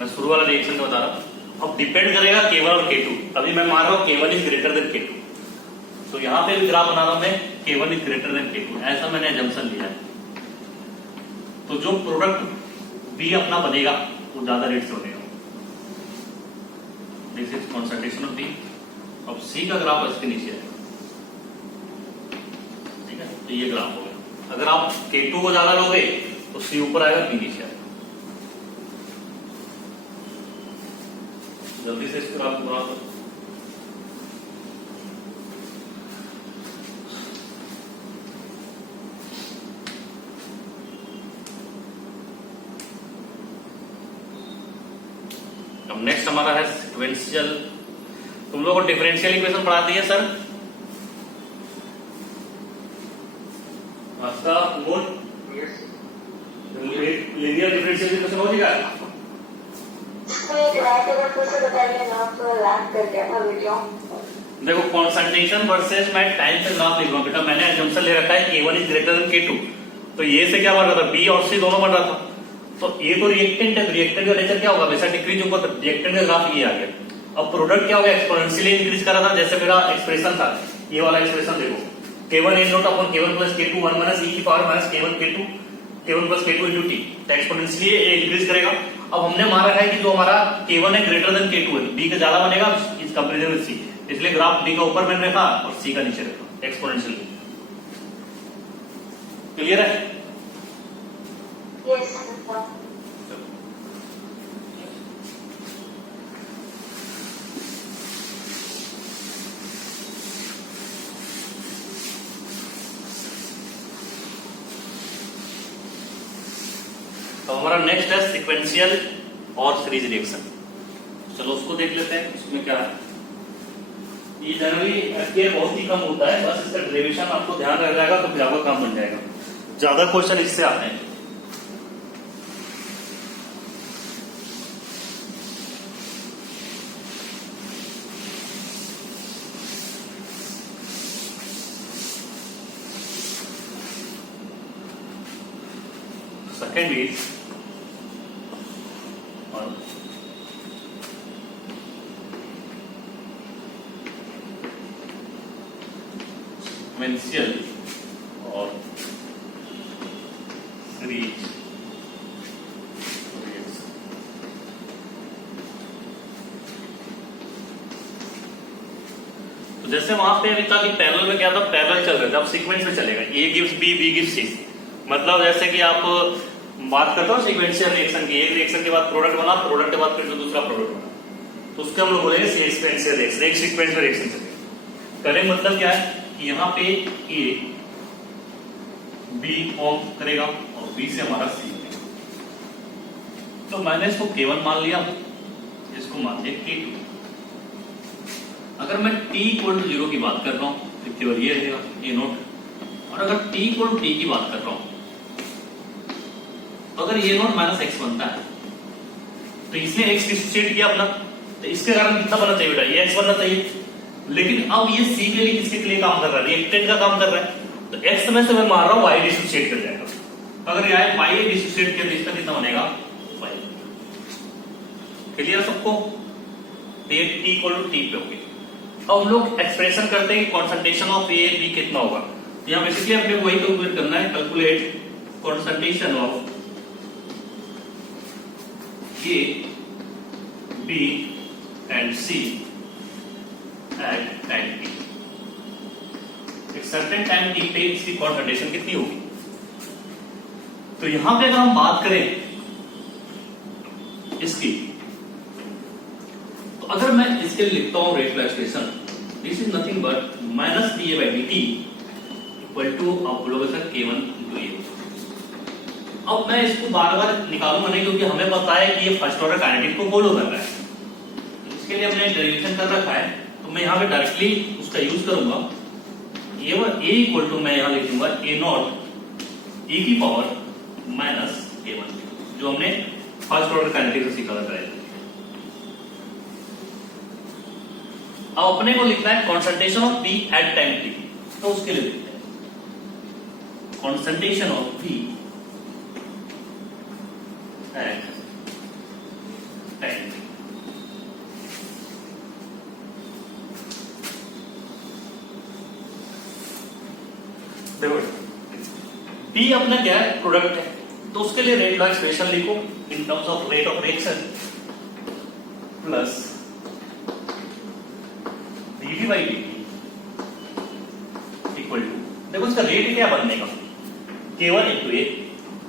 मैं शुरू वाला रिएक्शन बता रहा हूँ। अब डिपेंड करेगा K1 और K2। अभी मैं मान रहा हूँ K1 is greater than K2, तो यहाँ पे भी ग्राफ बना रहा हूँ मैं, K1 is greater than K2, ऐसा मैंने एजम्पशन लिया है। तो जो प्रोडक्ट B अपना बनेगा वो ज्यादा रेट से बनेगा। This is concentration of B। अब C का ग्राफ इसके नीचे है, ठीक है, तो ये ग्राफ हो गया। अगर आप K2 को ज्यादा लोगे तो C ऊपर आएगा, B नीचे आएगा। जल्दी से इस ग्राफ को बना दो। अब नेक्स्ट हमारा है सिक्वेंशियल। तुम लोगों को डिफरेंशियल इक्वेशन पढ़ाती है सर? आपका बोल लीनियर डिफरेंशियल इक्वेशन हो जाएगा। देखो कॉन्संट्रेशन वर्सेस मैं टाइम से ग्राफ लिख रहा हूँ बेटा, मैंने एजम्पशन ले रखा है K1 is greater than K2, तो ये से क्या बन रहा था, B और C दोनों बन रहा था। तो ये तो रिएक्टेंट है, रिएक्टेंट का नेचर क्या होगा, वैसा डिक्रीज होगा, तो रिएक्टेंट का ग्राफ ये आ गया। अब प्रोडक्ट क्या होगा, एक्सपोनेंशियली इंक्रीज कर रहा था, जैसे मेरा एक्सप्रेशन था, ये वाला एक्सप्रेशन देखो, K1 N not upon K1 plus K2 1 minus e की power minus K1 plus K2 into t, तो एक्सपोनेंशियली इंक्रीज करेगा। अब हमने मान रखा है कि जो हमारा K1 है ग्रेटर देन K2 है, B का ज्यादा बनेगा इस कंपैरिजन विद C, इसलिए ग्राफ B का ऊपर मैंने रखा और C का नीचे रखा एक्सपोनेंशियली। क्लियर है? Yes. तो हमारा नेक्स्ट है सीक्वेंशियल और सीरीज रिएक्शन। चलो उसको देख लेते हैं, उसमें क्या है। ये जनरली एफकेआर बहुत ही कम होता है, बस इसका डेरिवेशन आपको ध्यान रह जाएगा तो फिर आपका काम बन जाएगा। ज्यादा क्वेश्चन इससे आते हैं। सेकेंड इज सीक्वेंशियल और सीरीज तो जैसे वहां पे अभी था कि पैरेलल में क्या था, पैरेलल चल रहे थे, अब सीक्वेंस में चलेगा, A gives B, B gives C. मतलब जैसे कि आप बात करते हो सीक्वेंशियल रिएक्शन की, एक रिएक्शन के बाद प्रोडक्ट बना, प्रोडक्ट के बाद फिर दूसरा प्रोडक्ट बना, तो उसके हम लोग बोलेंगे सीक्वेंशियल रिएक्शन, एक सीक्वेंस में रिएक्शन चलेगा। करेंगे मतलब क्या है कि यहाँ पे ए बी फॉर्म करेगा और बी से हमारा सी, तो मैंने इसको K1 मान लिया, इसको मान लिया K2। अगर मैं t इक्वल टू 0 की बात कर रहा हूं तो केवल ये रहेगा ए नोट, और अगर t इक्वल टू t की बात कर रहा हूं तो अगर ये नोट माइनस एक्स बनता है तो इसने x डिसोसिएट किया अपना, तो इसके कारण कितना बनना चाहिए बेटा, ये x बनना चाहिए। लेकिन अब ये c के लिए किसके लिए काम कर रहा है, रिएक्टेंट का काम कर रहा है, तो x में से मैं मार रहा हूं y डिसोसिएट कर जाएगा। अगर ये y डिसोसिएट किया तो इसका कितना बनेगा y। क्लियर सबको, ये t इक्वल टू t पे होगी। अब हम लोग एक्सप्रेशन करते हैं कि कॉन्सेंट्रेशन ऑफ ए बी कितना होगा, तो यहाँ बेसिकली अपने को वही कैलकुलेट करना है, calculate concentration of A B and C at time t। एक सर्टेन टाइम t पे इसकी कॉन्सेंट्रेशन कितनी होगी। तो यहां पे अगर हम बात करें इसकी, तो अगर मैं इसके लिए लिखता हूं रेट का expression, this is nothing but minus D A by D T equal to, आप बोलोगे सर K1 इंटू ए। अब मैं इसको बार बार निकालूंगा नहीं, क्योंकि हमें पता है कि ये फर्स्ट ऑर्डर काइनेटिक को फॉलो कर रहा है, तो इसके लिए हमने डेरिवेशन कर रखा है, तो मैं यहाँ पे डायरेक्टली उसका यूज करूंगा। ए इक्वल टू मैं यहाँ लिखूंगा ए नॉट ए की पावर माइनस K1, जो हमने फर्स्ट ऑर्डर काइनेटिक से सीखा था। अब अपने को लिखना है concentration of B at time t, तो उसके लिए लिखते हैं concentration of B at time t। देखो बी अपना क्या है, प्रोडक्ट है, तो उसके लिए रेट का एक्सप्रेशन लिखो in terms of rate of reaction plus dV by dt equal to, देखो इसका रेट क्या बनने का, K1 इंटू ए,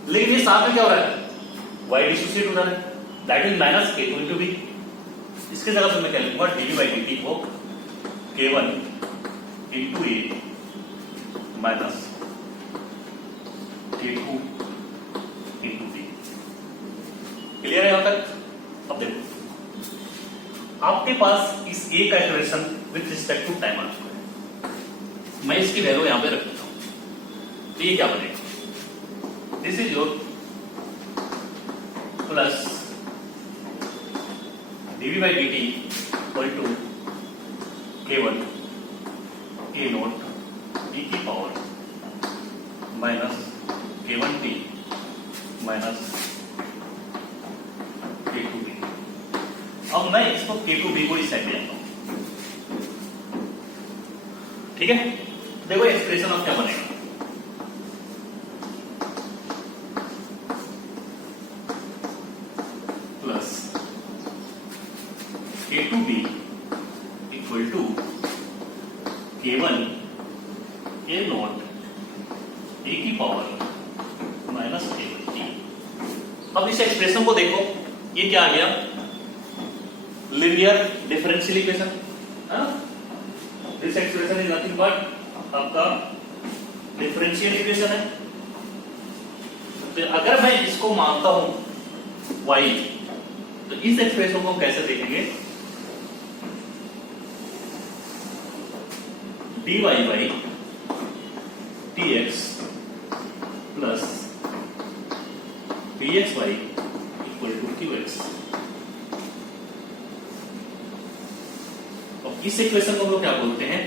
लेकिन ये साथ में क्या हो रहा है, y डिसोसिएट हो रहा है, that is minus K2 into B. इसके जगह पे मैं क्या लिखूंगा, dV by dt को K1 इंटू ए minus K2 into B. Clear है यहां तक। अब देखो आपके पास इस ए का expression with respect to time आ चुका है, मैं इसकी वैल्यू यहां पे रख देता हूं, तो ये क्या बनेगा, this is your plus dV by dt equal to K1 A naught e की power minus K1t minus K2b। अब मैं इसको K2b को इस साइड में लाता हूं, ठीक है। देखो एक्सप्रेशन अब क्या बनेगा, plus K2b equal to K1 A naught A की पावर माइनस K1t। अब इस एक्सप्रेशन को देखो, ये क्या आ गया, linear differential equation. This expression is nothing but आपका डिफरेंशियल इक्वेशन है। तो अगर मैं इसको मानता हूं y, तो इस एक्सप्रेशन को हम कैसे देखेंगे, dy by dx plus dx by equal to qx। और इस इक्वेशन को हम लोग क्या बोलते हैं,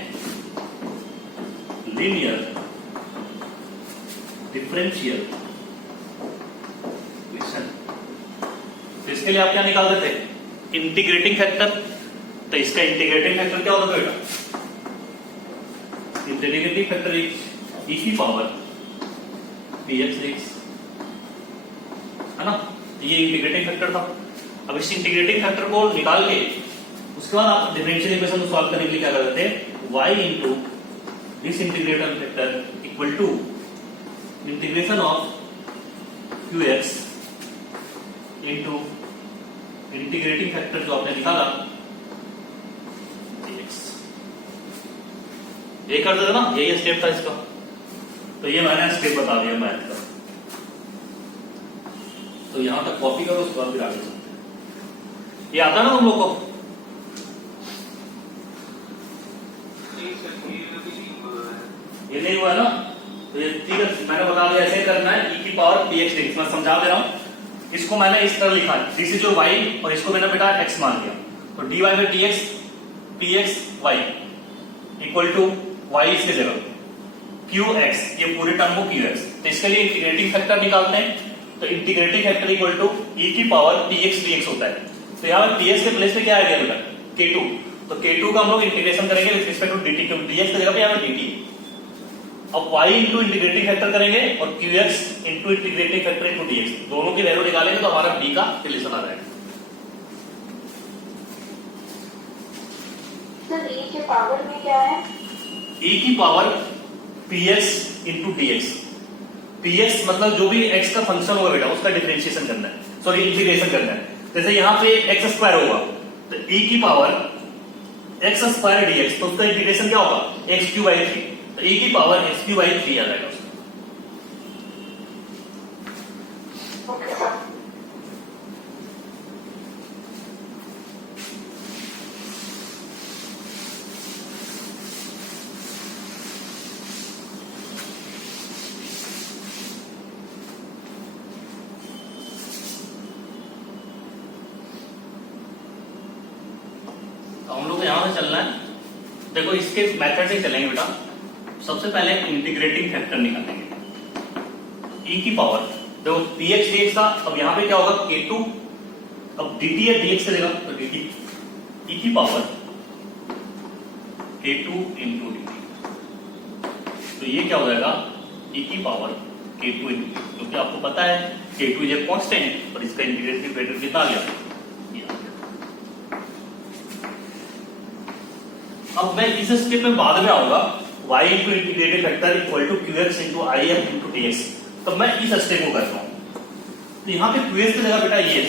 लीनियर डिफरेंशियल इक्वेशन। तो इसके लिए आप क्या निकाल देते हैं, इंटीग्रेटिंग फैक्टर। तो इसका इंटीग्रेटिंग फैक्टर क्या होता है, इंटीग्रेटिंग फैक्टर e की पावर dx dx, है ना। ये इंटीग्रेटिंग फैक्टर था। अब इस इंटीग्रेटिंग फैक्टर को निकाल के उसके बाद आप डिफरेंशियल इक्वेशन को सॉल्व करने के लिए क्या कर देते हैं, y into this integrator factor equal to integration of qx into integrating factor जो आपने लिखा था dx। ये कर देते ना, यही स्टेप था इसका। तो ये मैंने स्टेप बता दिया मैथ का। तो यहां तक कॉपी करो, उसके बाद फिर आगे चलते हैं। ये आता ना तुम लोग को? नहीं सर, ये अभी नहीं हुआ है। ये नहीं हुआ ना? तो ये ठीक है, मैंने बता दिया ऐसे करना है। e की पावर px dx मैं समझा दे रहा हूं। इसको मैंने इस तरह लिखा है, दिस इज योर y और इसको मैंने बेटा x मान लिया। तो dy by dx px y equal to y इसके जगह qx, ये पूरे टर्म को qx। तो इसके लिए इंटीग्रेटिंग फैक्टर निकालते हैं। तो integrating factor equal to e की पावर px dx होता है। तो यहाँ पे px के प्लेस पे क्या आ गया बेटा? k2। तो k2 का हम लोग इंटीग्रेशन करेंगे विद रिस्पेक्ट टू dt, क्योंकि dx की जगह पे यहाँ पे dt। अब y इंटू इंटीग्रेटिंग फैक्टर करेंगे और qx into integrating factor into dx, दोनों की वैल्यू निकालेंगे तो हमारा d का रिलेशन आ जाएगा। सर e के पावर में क्या है? e की power px into dx। px मतलब जो भी x का फंक्शन होगा बेटा उसका डिफरेंशिएशन करना है, सॉरी इंटीग्रेशन करना है। जैसे यहाँ पे x स्क्वायर होगा तो e की पावर x स्क्वायर dx, तो उसका इंटीग्रेशन क्या होगा? x cube by 3। तो e की पावर x क्यूब बाई 3 आ जाएगा उसका। Okay sir. तो हम लोग को यहां से चलना है। देखो इसके मेथड से चलेंगे बेटा। सबसे पहले इंटीग्रेटिंग फैक्टर निकालेंगे e की पावर। देखो px dx का, अब यहाँ पे क्या होगा? k2, अब dt है dx से देगा तो dt e की पावर k2 इंटू dt। तो ये क्या हो जाएगा? e की पावर k2 इंटू dt, क्योंकि आपको पता है k2 इज ए कांस्टेंट और इसका इंटीग्रेटिंग फैक्टर कितना आ गया? ये आ गया। अब मैं इस स्टेप में बाद में आऊंगा, y into integrated factor equal to qx into i f into dx। तब मैं इस स्टेप को करता हूं। तो यहाँ पे qx की जगह बेटा ये है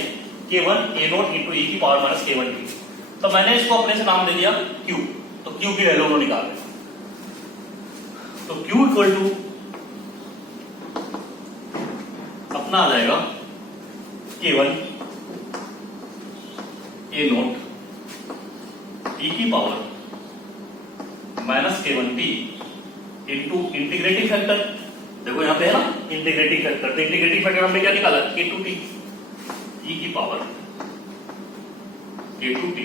k1 a0 इंटू e की पावर माइनस k1 t। तो मैंने इसको अपने से नाम दे दिया q। तो q की वैल्यू निकाल दें। तो q इक्वल टू अपना आ जाएगा k1 a0 e की power minus k1 t into integrating factor. देखो यहाँ पे है ना इंटीग्रेटिंग फैक्टर, तो इंटीग्रेटिंग फैक्टर हमने क्या निकाला? k2t e की पावर k2t।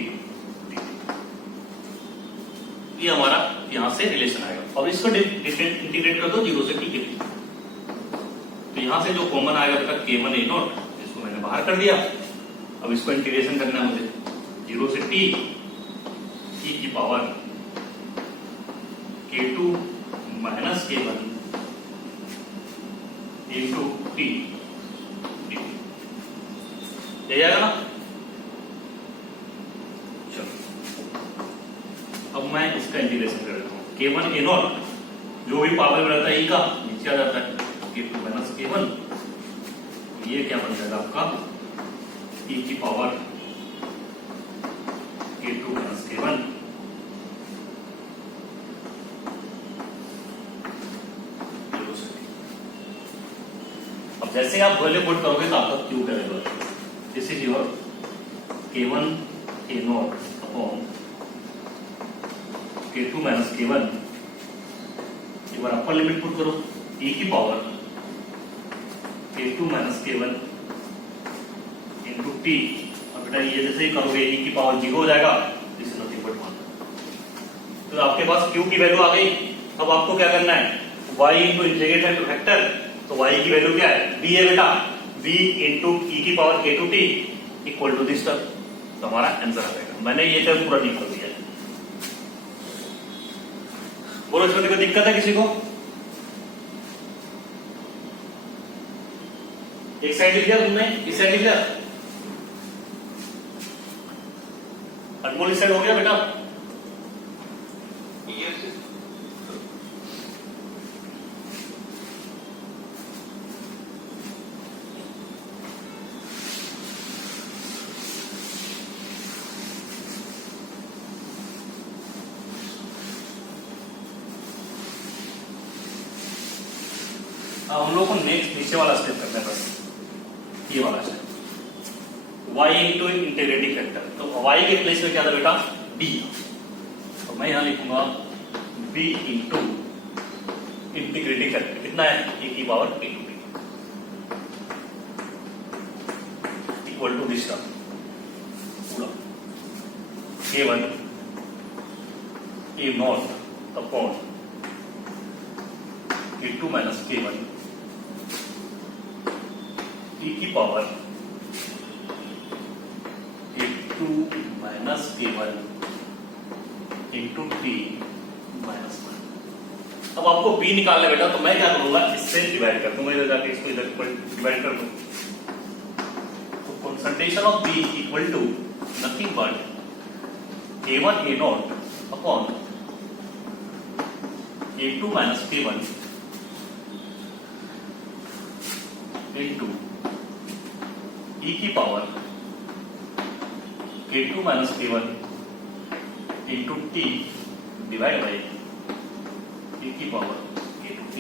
ये हमारा यहां से रिलेशन आएगा। अब इसको इंटीग्रेट कर दो 0 से t के बीच। तो यहां से जो कॉमन आएगा बेटा k1 a0, इसको मैंने बाहर कर दिया। अब इसको इंटीग्रेशन करना है मुझे 0 से t e की power k2 minus k1 into t। ये आएगा ना? चलो अब मैं इसका इंटीग्रेशन कर देता हूं। k1 a0 जो भी पावर में रहता है e का नीचे आ जाता है k2 माइनस k1। ये क्या बन जाएगा आपका? e की पावर k2 माइनस k1 जैसे आप वैल्यू पुट करोगे तो आपका क्यू का वैल्यू आएगा। This is your k1 a0 upon k2 minus k1। एक बार अपर लिमिट पुट करो e की power k2 minus k1 into t। अब बेटा ये जैसे ही करोगे e की पावर 0 हो जाएगा। This is nothing but 1। तो आपके पास q की वैल्यू आ गई। अब आपको क्या करना है? y into integrated factor. तो y की वैल्यू क्या है? b है बेटा, b इंटू e की power k2t equal to this term. तो हमारा आंसर आ जाएगा। मैंने ये टर्म पूरा निकाल दिया है। बोलो इसमें कोई दिक्कत है किसी को? एक साइड लिख दिया तुमने, इस साइड लिख दिया। अनमोल इस साइड हो गया बेटा? Yes, yes. अब हम लोग को नेक्स्ट नीचे वाला स्टेप करना है, बस ये वाला step y into integrating factor. तो y के प्लेस में क्या था बेटा, b, तो मैं यहां लिखूंगा b इंटू इंटीग्रेटिंग फैक्टर कितना है, e की power k two b equal to this term पूरा k1 a not upon k2 minus k1 e की power k2 minus k1 into t minus 1। अब आपको b निकालना है बेटा, तो मैं क्या करूंगा, इससे डिवाइड कर दूंगा, इधर जाके इसको इधर डिवाइड कर दूं। तो concentration of b equal to nothing but k1 a not upon k2 minus k1 into e की power k2 minus k1 into T divide by e की power k2 t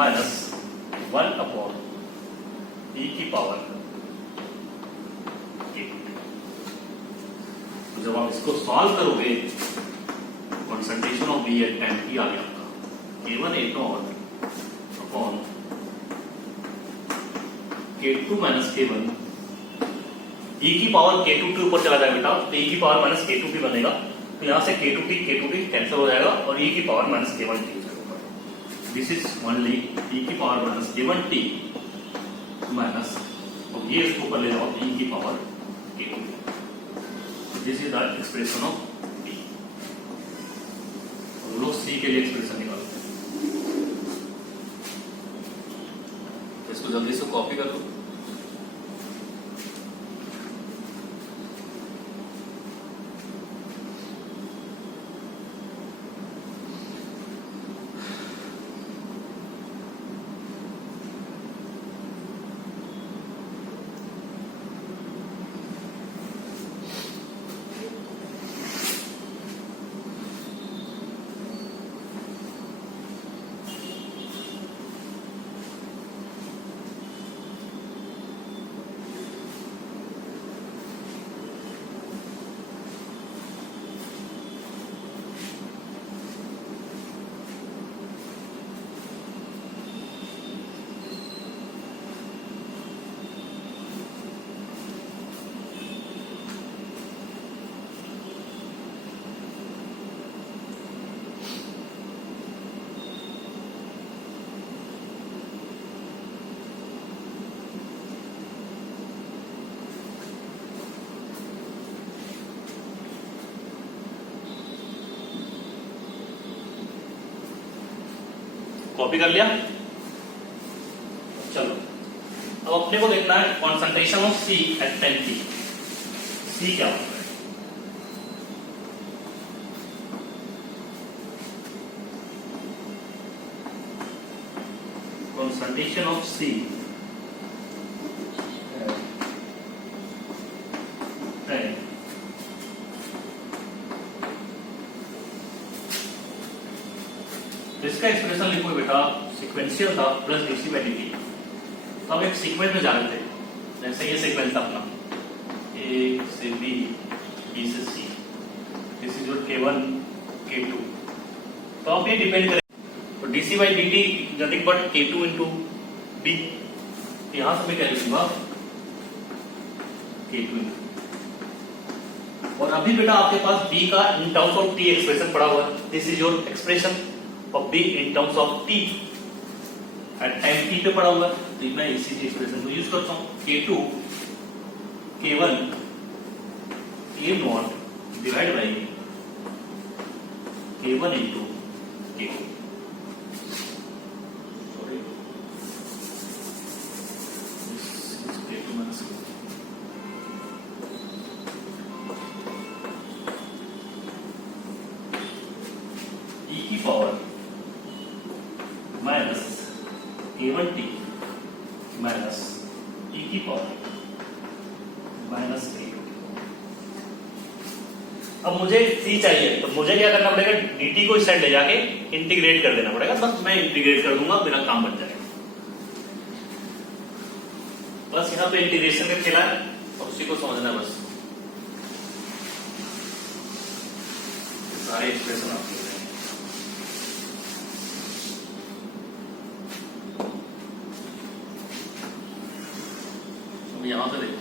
minus 1 upon e की power k2 t। तो जब आप इसको solve करोगे, concentration of B at time t आ गया आपका k1 a not upon k2 minus k1 e की पावर k2 के ऊपर चला जाएगा बेटा, तो e की पावर माइनस k2t बनेगा। तो यहां से k2t कैंसिल हो जाएगा और e की पावर माइनस k1t हो जाएगा। दिस इज ओनली e की पावर माइनस k1t माइनस, और ये इसको ऊपर ले जाओ e की power k2। This is the expression of d। हम लोग c के लिए एक्सप्रेशन निकालते हैं, इसको जल्दी से कॉपी कर लो। कॉपी कर लिया। चलो अब अपने को देखना है concentration of C at 10t। C क्या होता है, कॉन्सेंट्रेशन ऑफ सी तो इसका एक्सप्रेशन लिखो बेटा, सीक्वेंशियल था प्लस डीसी बाई डी। तो हम एक सीक्वेंस में जा रहे थे, जैसे ये सीक्वेंस था अपना ए से बी, बी से सी, this is your k1 k2। तो आप ये डिपेंड करें, तो dc by D t nothing but k2 into b. यहां से मैं क्या लिखूंगा k2 इंटू, और अभी बेटा आपके पास b का in terms of t expression पड़ा हुआ है। This is your expression of b in terms of t at time t पे पड़ा हुआ है। तो मैं इसी एक्सप्रेशन को यूज करता हूं, k2 k1 a not divide by k1 into k2। Sorry, k2 minus की पावर माइनस ए। अब मुझे सी चाहिए तो मुझे क्या करना पड़ेगा, dt को इस साइड ले जाके इंटीग्रेट कर देना पड़ेगा। बस मैं इंटीग्रेट कर दूंगा, मेरा काम बन जाएगा। बस यहाँ पे इंटीग्रेशन का खेला है और उसी को समझना है बस। सारे एक्सप्रेशन आपके हो जाएंगे। अब यहां पे देखो,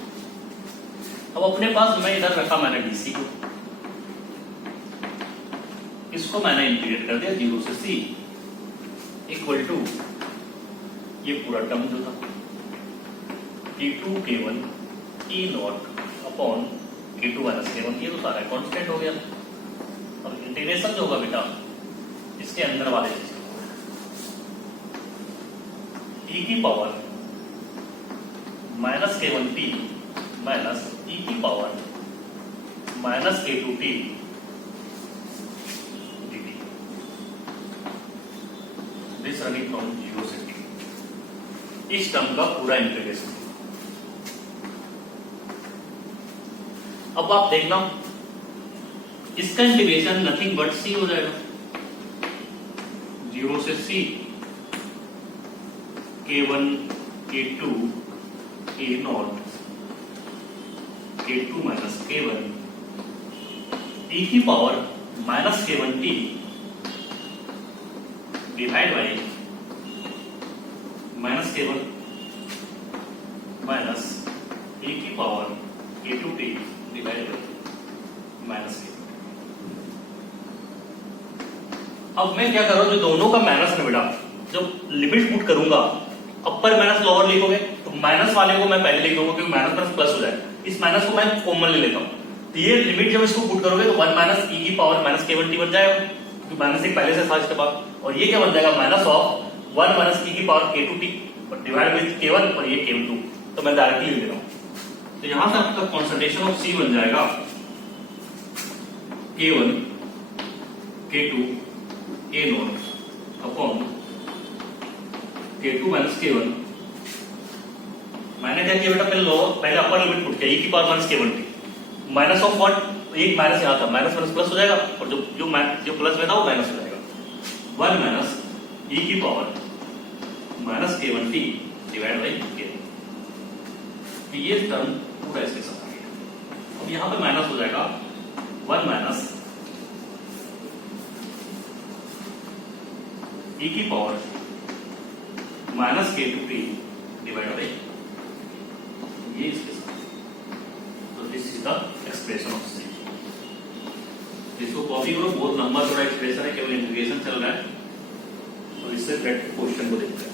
अब अपने पास मैं इधर रखा मैंने डीसी को, इसको मैंने इंटीग्रेट कर दिया 0 से c इक्वल टू ये पूरा टर्म जो था T2 K1 E not upon K2 minus K1, ये तो सारा कांस्टेंट हो गया। और इंटीग्रेशन जो होगा बेटा इसके अंदर वाले चीज e की power minus K1t minus e की power minus K2t dt, this running from 0 से t। इस टर्म का पूरा इंटीग्रेशन। अब आप देखना इसका इंटीग्रेशन नथिंग बट c हो जाएगा। 0 से c K1 K2 A not K2 minus K1 e की power minus K1t divide by minus K1 minus e की power K2t divide by minus K2। अब मैं क्या कर रहा हूं, जो दोनों का माइनस है बेटा, जब लिमिट पुट करूंगा अपर माइनस लोअर लिखोगे तो माइनस वाले को मैं पहले लिख दूंगा क्योंकि माइनस प्लस प्लस हो जाएगा। इस माइनस को मैं कॉमन ले लेता हूं, तो ये लिमिट जब इसको पुट करोगे तो 1 माइनस e की पावर माइनस K1t बन जाएगा, क्योंकि माइनस एक पहले से था इसके बाद। और ये क्या बन जाएगा, माइनस ऑफ 1 माइनस e की power K2t divide with K1 और ये K2, तो मैं डायरेक्टली लिख दे रहा हूं। तो यहां से आपका कॉन्सेंट्रेशन ऑफ C बन जाएगा K1 K2 A not upon K2 minus K1। मैंने क्या किया बेटा, पहले अपर लिमिट पुट किया e की power minus K1t minus of what, एक माइनस यहाँ था, माइनस माइनस प्लस हो जाएगा और जो प्लस में था वो माइनस हो जाएगा। 1 माइनस e की power minus K1t divide by K। ये टर्म पूरा इसके साथ आ गया। अब यहां पे माइनस हो जाएगा 1 माइनस e की power minus K2t divide by ये इसके साथ। तो this is the expression of C। इसको कॉपी करो, बहुत लंबा थोड़ा एक्सप्रेशन है, केवल इंटीग्रेशन चल रहा है। तो इससे डायरेक्ट क्वेश्चन को देखते हैं।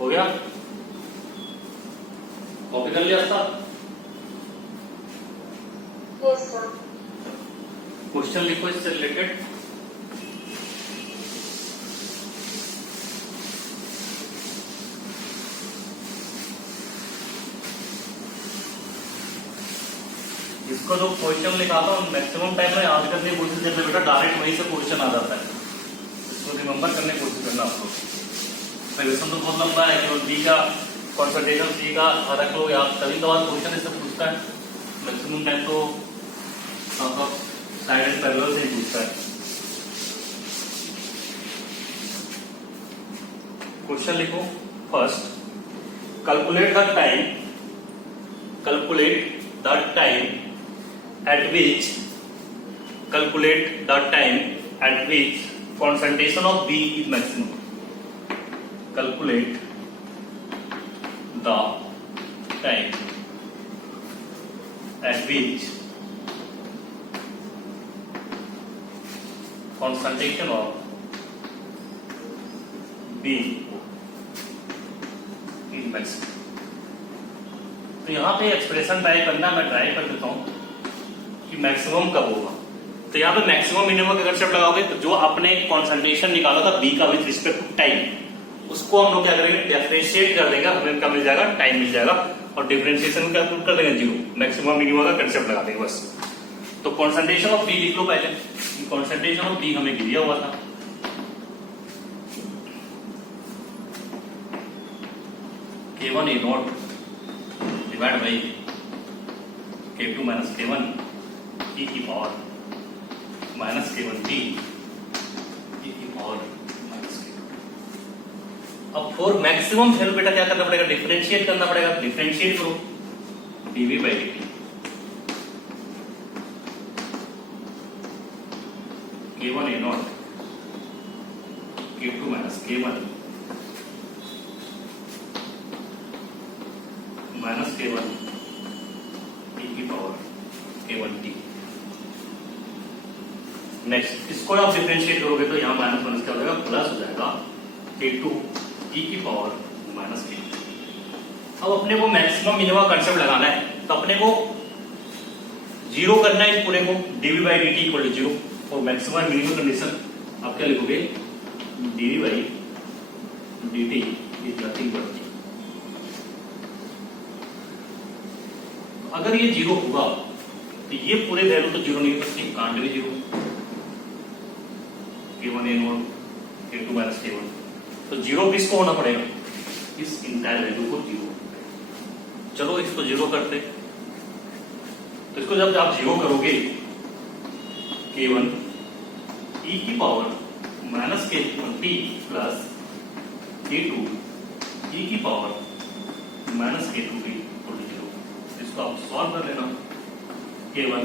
हो गया, कॉपी कर लिया था। Yes sir. क्वेश्चन लिखो इससे रिलेटेड। इसको जो क्वेश्चन लिखा था मैक्सिमम टाइम में याद करने की कोशिश करना बेटा, डायरेक्ट वहीं से क्वेश्चन आ जाता है, इसको रिमेंबर करने की कोशिश करना आपको। क्वेश्चन तो बहुत लंबा है, केवल बी का कॉन्सेंट्रेशन सी का रख लो याद, कभी कभार क्वेश्चन इससे पूछता है, मैक्सिमम टाइम तो साइड एंड पैरेलल से ही पूछता है। क्वेश्चन लिखो first, calculate the time at which concentration of B is maximum. Calculate the time at which concentration of B is maximum. तो यहाँ पे एक्सप्रेशन टाइप करना, मैं ट्राई कर देता हूँ कि मैक्सिमम कब होगा। तो यहाँ पे मैक्सिमम मिनिमम का कंसेप्ट लगाओगे तो जो आपने कॉन्सेंट्रेशन निकाला था बी का विद रिस्पेक्ट टू टाइम, उसको हम लोग क्या करेंगे, डिफरेंशिएट कर देंगे, हमें क्या मिल जाएगा, टाइम मिल जाएगा, और डिफरेंशिएशन का कर देंगे जीरो, मैक्सिमम मिनिमम का कंसेप्ट लगा देंगे बस। तो कॉन्सेंट्रेशन ऑफ बी लिख लो पहले, कॉन्सेंट्रेशन ऑफ बी हमें दिया हुआ था, K1 A not divide by K2 minus K1 e की power minus K1 B e की पावर माइनस K2। अब फॉर मैक्सिमम वैल्यू बेटा क्या करना पड़ेगा, डिफरेंशिएट करना पड़ेगा, डिफरेंशिएट करो dV by dt K1 A not K2 minus K1 minus K1 e की पावर K1 t। नेक्स्ट इसको आप डिफरेंशिएट करोगे तो यहाँ माइनस माइनस क्या हो जाएगा, प्लस हो जाएगा K2 e की पावर माइनस K2। अब अपने को मैक्सिमम मिनिमम कंसेप्ट लगाना है, तो अपने को जीरो करना है इस पूरे को, dV by dt equal to zero. और मैक्सिमम मिनिमम कंडीशन आप क्या लिखोगे, dV by dt is nothing but, अगर ये जीरो होगा तो ये पूरे वैल्यू तो जीरो नहीं हो सकती, कांट भी zero, K1 A not K2 minus K1, तो जीरो किसको होना पड़ेगा, इस इंटायर वैल्यू को जीरो। चलो इसको जीरो करते, तो इसको जब आप जीरो करोगे K1 e की power minus K1 t plus K2 e की पावर माइनस K2 t, इसको आप सॉल्व कर लेना, K1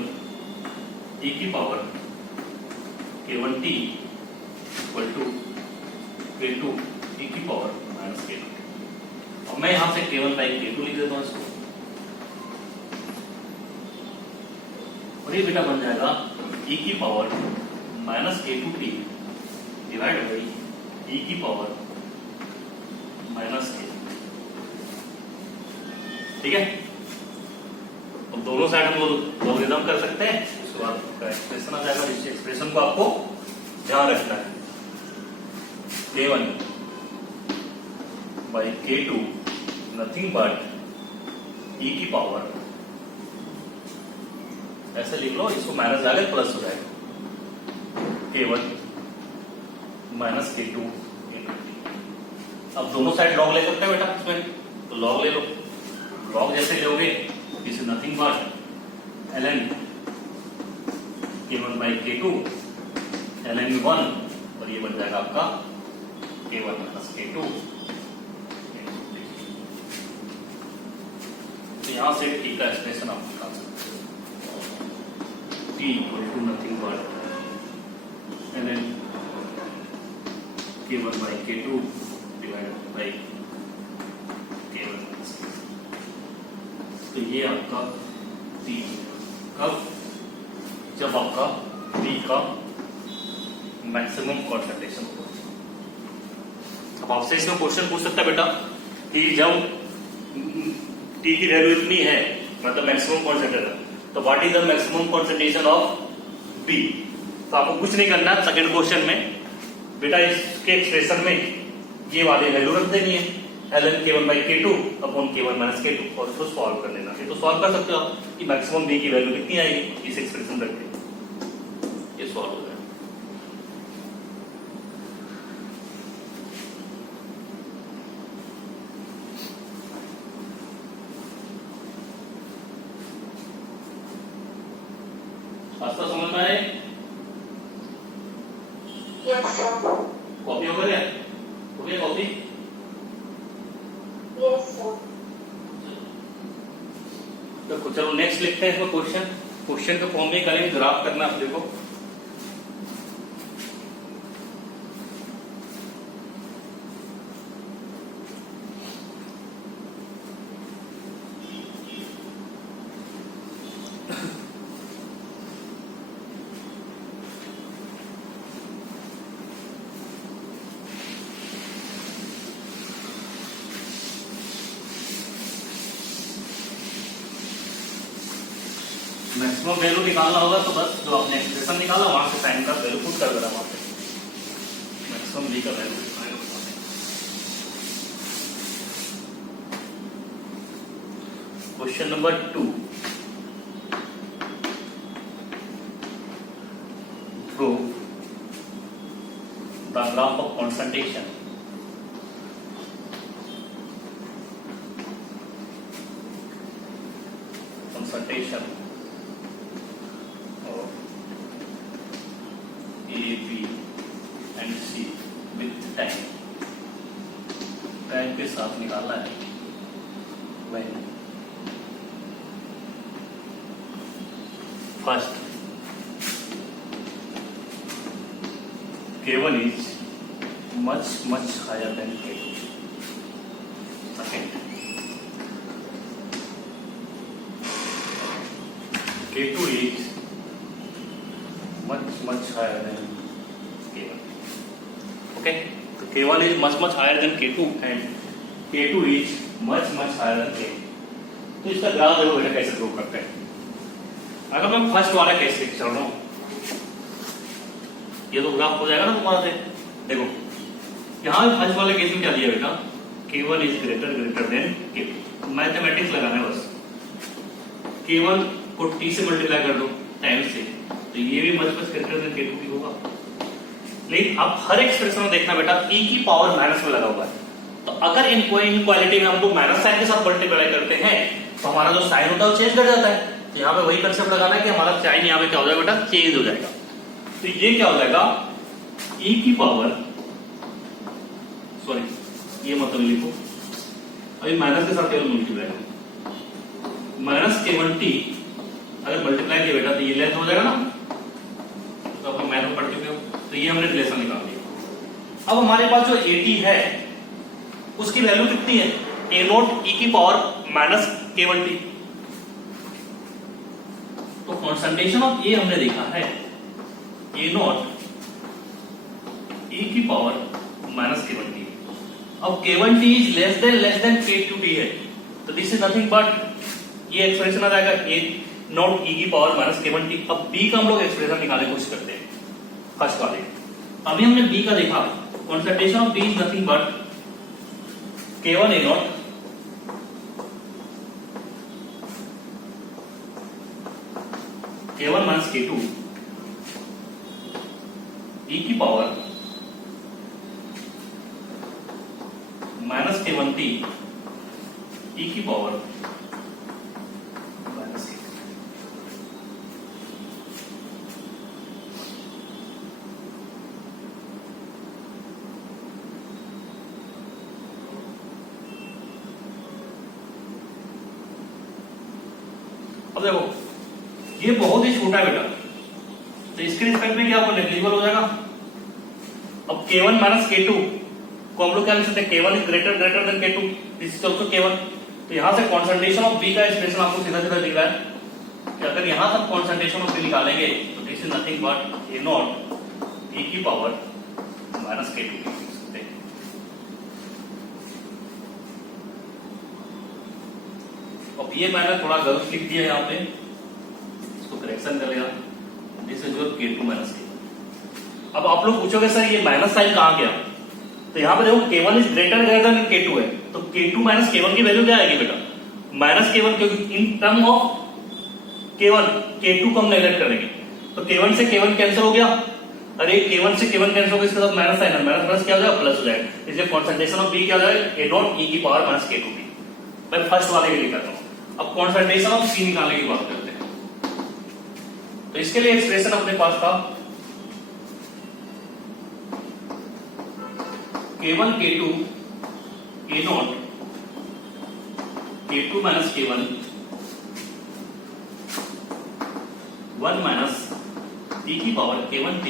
e की power K1 t equal to K2 e की पावर माइनस K2। अब मैं यहां से K1 बाई K2 लिख देता हूं इसको, और ये बेटा बन जाएगा e की power minus K2 t divide by e की पावर माइनस K। ठीक है, अब दोनों साइड हम लॉगरिथम कर सकते हैं, उसके बाद आपका एक्सप्रेशन आ जाएगा। इस एक्सप्रेशन को आपको ध्यान रखना है, K1 by K2 nothing but e की पावर, ऐसे लिख लो, इसको माइनस आ गया प्लस हो जाएगा, K1 minus K2 into t। अब दोनों साइड लॉग ले सकते हैं बेटा इसमें, तो लॉग ले लो, लॉग जैसे लोगे is nothing but ln K1 by K2 ln 1, और ये बन जाएगा आपका K1 माइनस K2। तो यहां से t का एक्सप्रेशन आप निकाल सकते हो, t equal to nothing but ln K1 by K2 divided by K1 minus K2। तो ये आपका t कब, जब आपका B का मैक्सिमम कॉन्सेंट्रेशन होगा। अब आपसे इसमें क्वेश्चन पूछ सकता है बेटा कि जब t की वैल्यू इतनी है, मतलब मैक्सिमम कॉन्सेंट्रेशन, तो what is the maximum concentration of b. तो आपको कुछ नहीं करना सेकंड क्वेश्चन में बेटा, इसके एक्सप्रेशन में ये वाले वैल्यू रख देनी है, ln k1 by k2 upon k1 minus k2, और इसको सॉल्व कर लेना। ये तो सॉल्व कर सकते हो आप कि मैक्सिमम b की वैल्यू कितनी आएगी इस एक्सप्रेशन रख के, ये सॉल्व हो गया। रास्ता समझ में आए? Yes, sir. कॉपी हो गया? हो गया कॉपी? Yes, sir. तो चलो नेक्स्ट लिखते हैं इसमें क्वेश्चन। क्वेश्चन के फॉर्म में करेंगे, ग्राफ करना आप देखो। मैक्सिमम वैल्यू निकालना होगा तो बस जो आपने एक्सप्रेशन निकाला वहां से साइन का वैल्यू पुट कर देना वहां पे, मैक्सिमम b का वैल्यू निकालेंगे। Question number 2, prove the graph of concentration A, B and C with time, time के साथ निकालना है। when first K1 is much higher than K2, second K2 is much higher than K1. Okay, so K1 is much higher than K2 and K2 is much higher than K. तो इसका graph देखो बेटा कैसे prove करते हैं। अगर मैं first वाला कैसे चल रहा हूँ, ये तो ग्राफ हो जाएगा ना तुम्हारा से। देखो यहाँ फर्स्ट वाले केस में क्या दिया बेटा, K1 is greater than K2। Mathematics लगाना है बस, K1 को T से मल्टीप्लाई कर दो टाइम से, तो ये भी मच ग्रेटर देन K2 भी होगा। लेकिन अब हर एक्सप्रेशन में देखना बेटा e की पावर माइनस में लगा हुआ है, तो अगर इनक्वालिटी में हम लोग माइनस साइन के साथ मल्टीप्लाई करते हैं तो हमारा जो साइन होता है वो चेंज कर जाता है। तो यहाँ पे वही कंसेप्ट लगाना है कि हमारा साइन यहाँ पे क्या हो जाएगा बेटा, चेंज हो जाएगा। तो ये क्या हो जाएगा, e की पावर, सॉरी ये मतलब लिखो, अभी माइनस के साथ केवल मल्टीप्लाई, माइनस K1t अगर मल्टीप्लाई किया बेटा तो ये लेस हो जाएगा ना, तो आप मैथ में पढ़ चुके हो, तो ये हमने रिलेशन निकाल दिया। अब हमारे पास जो AT है उसकी वैल्यू कितनी है, A0 e की पावर माइनस K1t। तो कॉन्सेंट्रेशन ऑफ A हमने देखा है A0 e की पावर माइनस K1t। अब K1t is less than K2t है, तो दिस इज नथिंग बट ये एक्सप्रेशन आ जाएगा A0 e की पावर माइनस K1t। अब B का हम लोग एक्सप्रेशन निकालने की कोशिश करते हैं फर्स्ट वाले। अभी हमने B का देखा, concentration of B is nothing but K1 A0 K1 minus K2 e की पावर माइनस K1t e की पावर माइनस K2। अब देखो ये बहुत ही छोटा है बेटा, तो इसके रिस्पेक्ट में क्या वो नेग्लिजिबल हो जाएगा। अब K1 माइनस K2 को हम लोग क्या लिख सकते हैं, K1 is greater than K2, this is also K1। तो यहां से कॉन्सेंट्रेशन ऑफ B का एक्सप्रेशन आपको सीधा सीधा दिख रहा है कि अगर यहां तक कॉन्सेंट्रेशन ऑफ B निकालेंगे तो this is nothing but A0 e की पावर माइनस K2 लिख सकते हैं। अब ये मैंने थोड़ा गलत लिख दिया यहाँ पे, इसको करेक्शन कर लिया। This is your K2 minus K1। अब आप लोग पूछोगे सर ये माइनस साइन कहां गया, तो यहाँ पे देखो K1 is greater than K2 है, तो K2 माइनस K1 की वैल्यू क्या आएगी बेटा, माइनस K1, क्योंकि in term of K1 K2 को हम नेगलेक्ट करेंगे, तो K1 से K1 कैंसिल हो गया, अरे K1 से K1 कैंसिल हो गया, इसके साथ माइनस साइन है, माइनस माइनस क्या हो जाएगा, प्लस हो जाएगा, इसलिए कॉन्सेंट्रेशन ऑफ B क्या हो जाएगा, A नॉट E की पावर माइनस K2B। मैं फर्स्ट वाले के लिए करता हूँ। अब कॉन्सेंट्रेशन ऑफ C निकालने की बात करते हैं, तो इसके लिए एक्सप्रेशन अपने पास था K1 K2 A not K2 minus K1 1 minus E की power K1T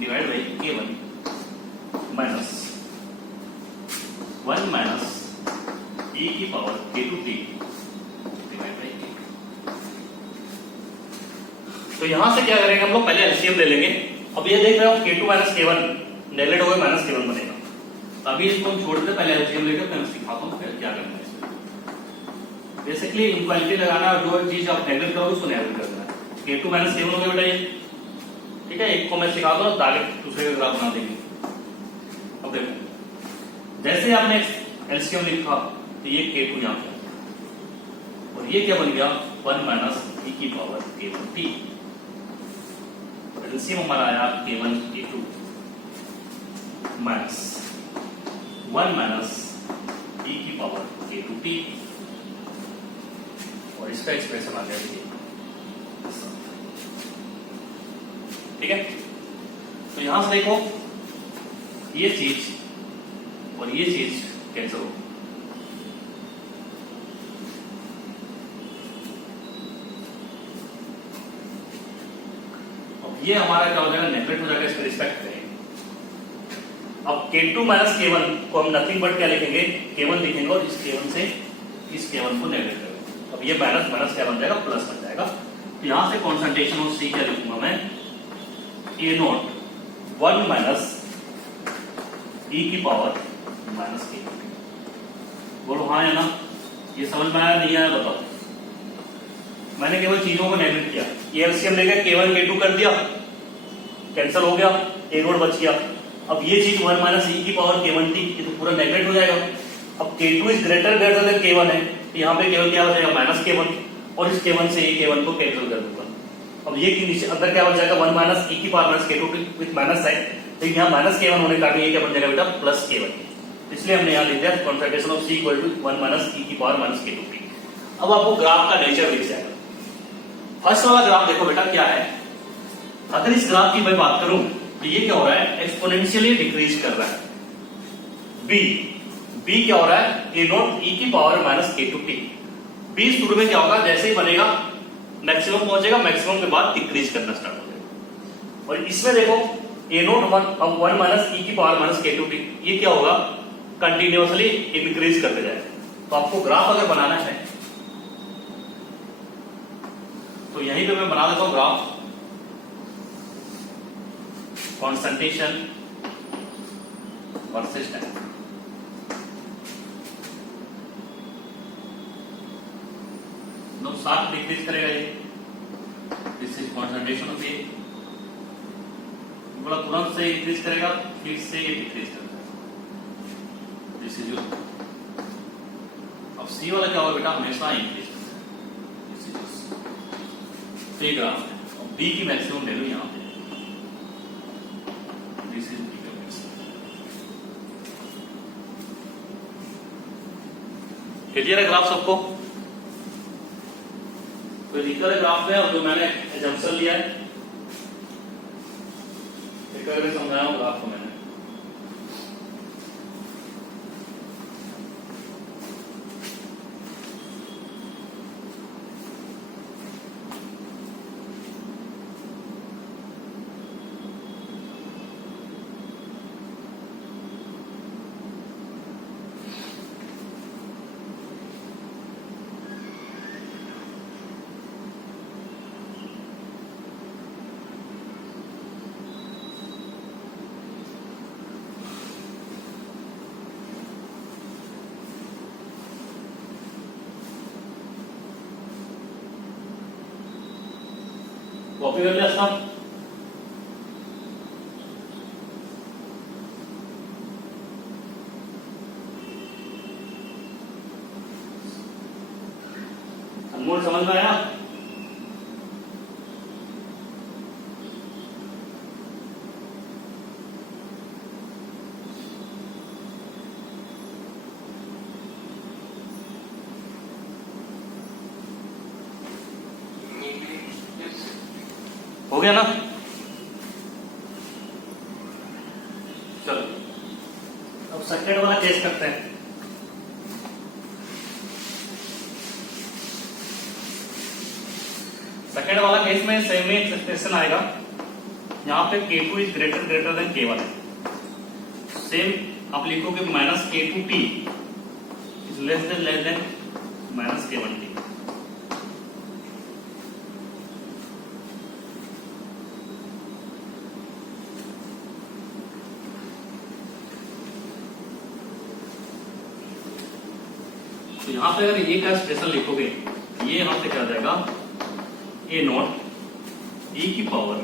divide by K1 minus 1 minus E की power K2T divide by K2। तो यहां से क्या करेंगे हम लोग, पहले एलसीएम ले लेंगे। अब ये देख रहे हो K2 माइनस K1 नेगलेक्ट हो गए, माइनस K1 बनेगा। अभी इसको हम छोड़ देते, पहले एलसीएम लेकर फिर सिखाता हूँ फिर क्या करना है इसमें। बेसिकली इनक्वालिटी लगाना, जो चीज आप नेगलेक्ट करोगे उसको नेगलेक्ट करना है। K2 माइनस K1 हो गया बेटा ये, ठीक है। एक को मैं सिखा दूँ, आगे दूसरे का ग्राफ बना देंगे। अब देखो, जैसे आपने एलसीएम लिखा तो ये K2 यहाँ पे, और ये क्या बन गया 1 माइनस E की पावर K1T। एलसीएम हमारा आया K1 K2 minus 1 minus E की पावर K2T, और इसका एक्सप्रेशन आ गया ये, ठीक है। तो यहां से देखो ये चीज और ये चीज कैंसिल हो, अब ये हमारा क्या हो जाएगा, नेगलेक्ट हो जाएगा, इसके रिस्पेक्ट में। अब K2 माइनस K1 को हम नथिंग बट क्या लिखेंगे, K1 लिखेंगे, और इस K1 से इस K1 को नेगलेक्ट करेंगे। अब ये माइनस माइनस क्या बन जाएगा, प्लस बन जाएगा। तो यहां से कॉन्सेंट्रेशन ऑफ C क्या लिखूंगा मैं, A नॉट 1 माइनस E की पावर माइनस K। बोलो हाँ या ना, ये समझ में आया नहीं आया बताओ। मैंने केवल चीजों को नेगलेक्ट किया, ये एलसीएम लेकर K1 K2 कर दिया, कैंसिल हो गया, A नॉट बच गया। अब ये चीज 1 माइनस E की पावर K1T, ये तो पूरा नेगलेक्ट हो जाएगा। अब K2 is greater than K1 है, तो यहाँ पे केवल क्या हो जाएगा, माइनस K1, और इस K1 से ये K1 को कैंसिल कर दूंगा। अब ये के नीचे अंदर क्या बन जाएगा, 1 माइनस E की power minus K2 with minus sign, तो यहाँ माइनस K1 होने का ये क्या बन जाएगा बेटा, प्लस K1। इसलिए हमने यहाँ लिख दिया concentration of C equal to 1 minus E की पावर माइनस K2T। अब आपको ग्राफ का नेचर दिख जाएगा। फर्स्ट वाला ग्राफ देखो बेटा क्या है, अगर इस ग्राफ की मैं बात करूं तो ये क्या हो रहा है, एक्सपोनेंशियली डिक्रीज कर रहा है। B क्या हो रहा है, A नॉट E की पावर माइनस K2T। B शुरू में क्या होगा, जैसे ही बनेगा मैक्सिमम पहुंचेगा, मैक्सिमम के बाद डिक्रीज करना स्टार्ट हो जाएगा। और इसमें देखो A नॉट 1 माइनस E की पावर माइनस K2T, ये क्या होगा, कंटिन्यूअसली इंक्रीज करते जाएगा। तो आपको ग्राफ अगर बनाना है तो यहीं पे मैं बना देता हूं graph, concentration versus time. No 7 decrease करेगा ये, this is concentration of a, बड़ा तुरंत से इंक्रीज करेगा, फिर से ये डिक्रीज करेगा, दिस इज योर। अब सी वाला क्या होगा बेटा, हमेशा इंक्रीज करेगा, दिस इज ये ग्राफ है। अब बी की मैक्सिमम वैल्यू यहां पे, दिस इज बी का मैक्सिमम। क्लियर है ग्राफ सबको, तो लिखकर ग्राफ में, और जो मैंने एजम्पशन लिया है एक करके समझाया हूं ग्राफ को मैंने। कॉपी कर लिया सब। पॉइंट समझ में आया? हो गया ना? चलो अब सेकंड वाला केस करते हैं। सेकंड वाला केस में सेम ही एक्सप्रेशन आएगा। यहां पे K2 is greater than K1 है। सेम आप लिखोगे minus K2T is less than minus K1T। तो यहां पे अगर ये का एक्सप्रेशन लिखोगे, ये यहां पे क्या जाएगा A नॉट e की पावर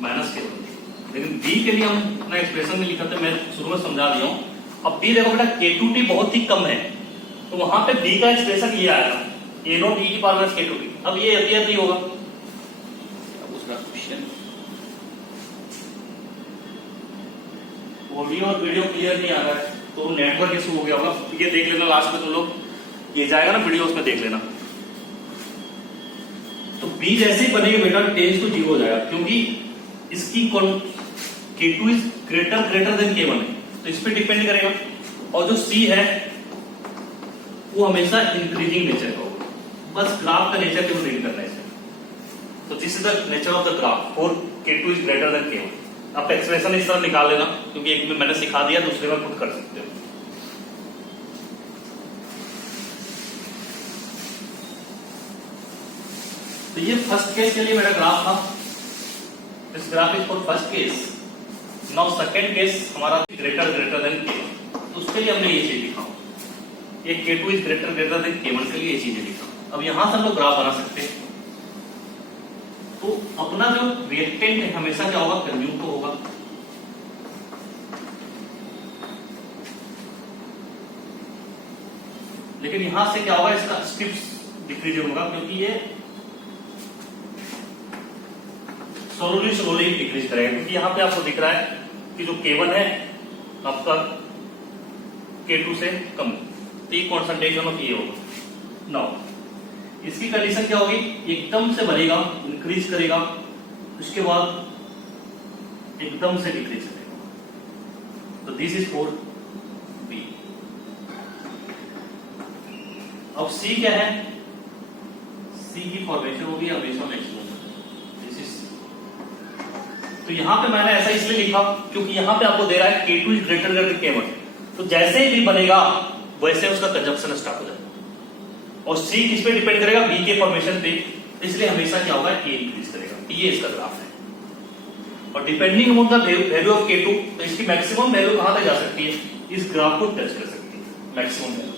माइनस K1। लेकिन B के लिए हम अपना एक्सप्रेशन में लिखा था, मैं शुरू में समझा दिया हूं। अब B देखो बेटा K2T बहुत ही कम है, तो वहां पे B का एक्सप्रेशन ये आएगा A नॉट e की पावर माइनस K2T। अब ये नहीं होगा। अब उसका क्वेश्चन ऑडियो और वीडियो क्लियर नहीं आ रहा है तो नेटवर्क इशू हो गया होगा। ये देख लेना लास्ट में तुम लोग, ये जाएगा ना वीडियो, उसमें देख लेना। तो B जैसे ही बनेगी बेटा टेंस टू 0 हो जाएगा, क्योंकि इसकी K2 is greater than K1 है, तो इस पे डिपेंड करेगा। और जो C है वो हमेशा इंक्रीजिंग नेचर का होगा। बस ग्राफ का नेचर केवल रीड करना है। तो this is the nature of the graph for K2 is greater than K1। आप एक्सप्रेशन इस तरह निकाल लेना, क्योंकि एक में मैंने सिखा दिया, दूसरे में खुद कर सकते हो। तो ये फर्स्ट केस के लिए मेरा ग्राफ था। This graph is for first case. Now second case हमारा ग्रेटर देन K, तो उसके लिए हमने ये चीज लिखा। ये K2 is greater than K1 के लिए ये चीजें लिखा। अब यहां से हम लोग ग्राफ बना सकते हैं। तो अपना जो रिएक्टेंट है हमेशा क्या होगा, कंज्यूम को होगा। लेकिन यहां से क्या होगा, इसका स्ट्रिप्स डिक्रीज होगा, क्योंकि ये स्लोली डिक्रीज करेगा। क्योंकि यहां पे आपको दिख रहा है कि जो K1 है आपका K2 से कम, तो ये कॉन्सेंट्रेशन ऑफ ये होगा। नाउ इसकी कंडीशन क्या होगी, एकदम से बढ़ेगा, इंक्रीज करेगा, उसके बाद एकदम से डिक्रीज करेगा। तो दिस इज फॉर B। अब C क्या है, C की फॉर्मेशन होगी हमेशा मैक्सिमम। दिस इज, तो यहां पे मैंने ऐसा इसलिए लिखा क्योंकि यहां पे आपको दे रहा है K2 is greater than K1, तो जैसे ही B बनेगा वैसे उसका कंजप्शन स्टार्ट हो जाएगा। और C किस पे डिपेंड करेगा, B के फॉर्मेशन पे, इसलिए हमेशा क्या होगा, A इंक्रीज करेगा। ये इसका ग्राफ है। और depending on the value of K2, तो इसकी मैक्सिमम वैल्यू कहां तक जा सकती है, इस ग्राफ को टच कर सकती है मैक्सिमम वैल्यू।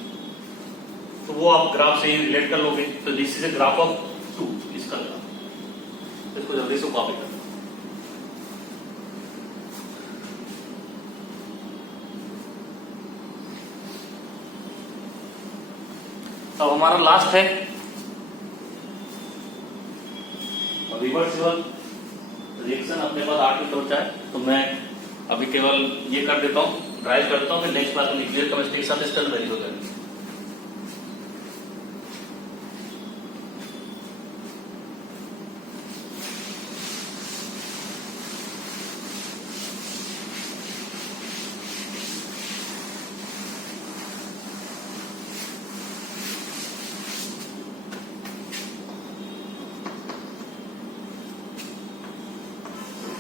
तो वो आप ग्राफ से रिलेट कर लोगे। तो this is a graph of 2, इसका ग्राफ। इसको जल्दी से कॉपी कर। अब हमारा लास्ट है रिवर्सिबल रिएक्शन। अपने पास 8 की सोचा है, तो मैं अभी केवल ये कर देता हूँ, ड्राइव करता हूँ, फिर नेक्स्ट क्लास में न्यूक्लियर केमिस्ट्री के साथ स्टल वैल्यू हो जाएगी।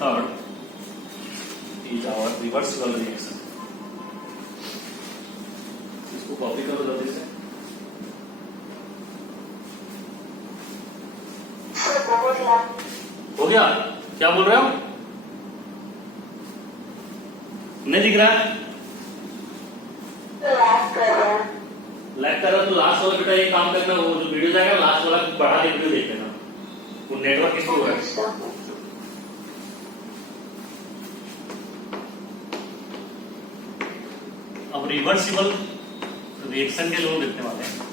Third is our reversible reaction. इसको कॉपी करो जल्दी से। हो गया? क्या बोल रहे हो? नहीं दिख रहा है? लैग कर रहा तो लास्ट वाला बेटा एक काम करना, वो जो वीडियो जाएगा लास्ट वाला बढ़ा के वीडियो देख लेना, वो नेटवर्क इशू है। अब रिवर्सिबल रिएक्शन के लोग देखने वाले हैं।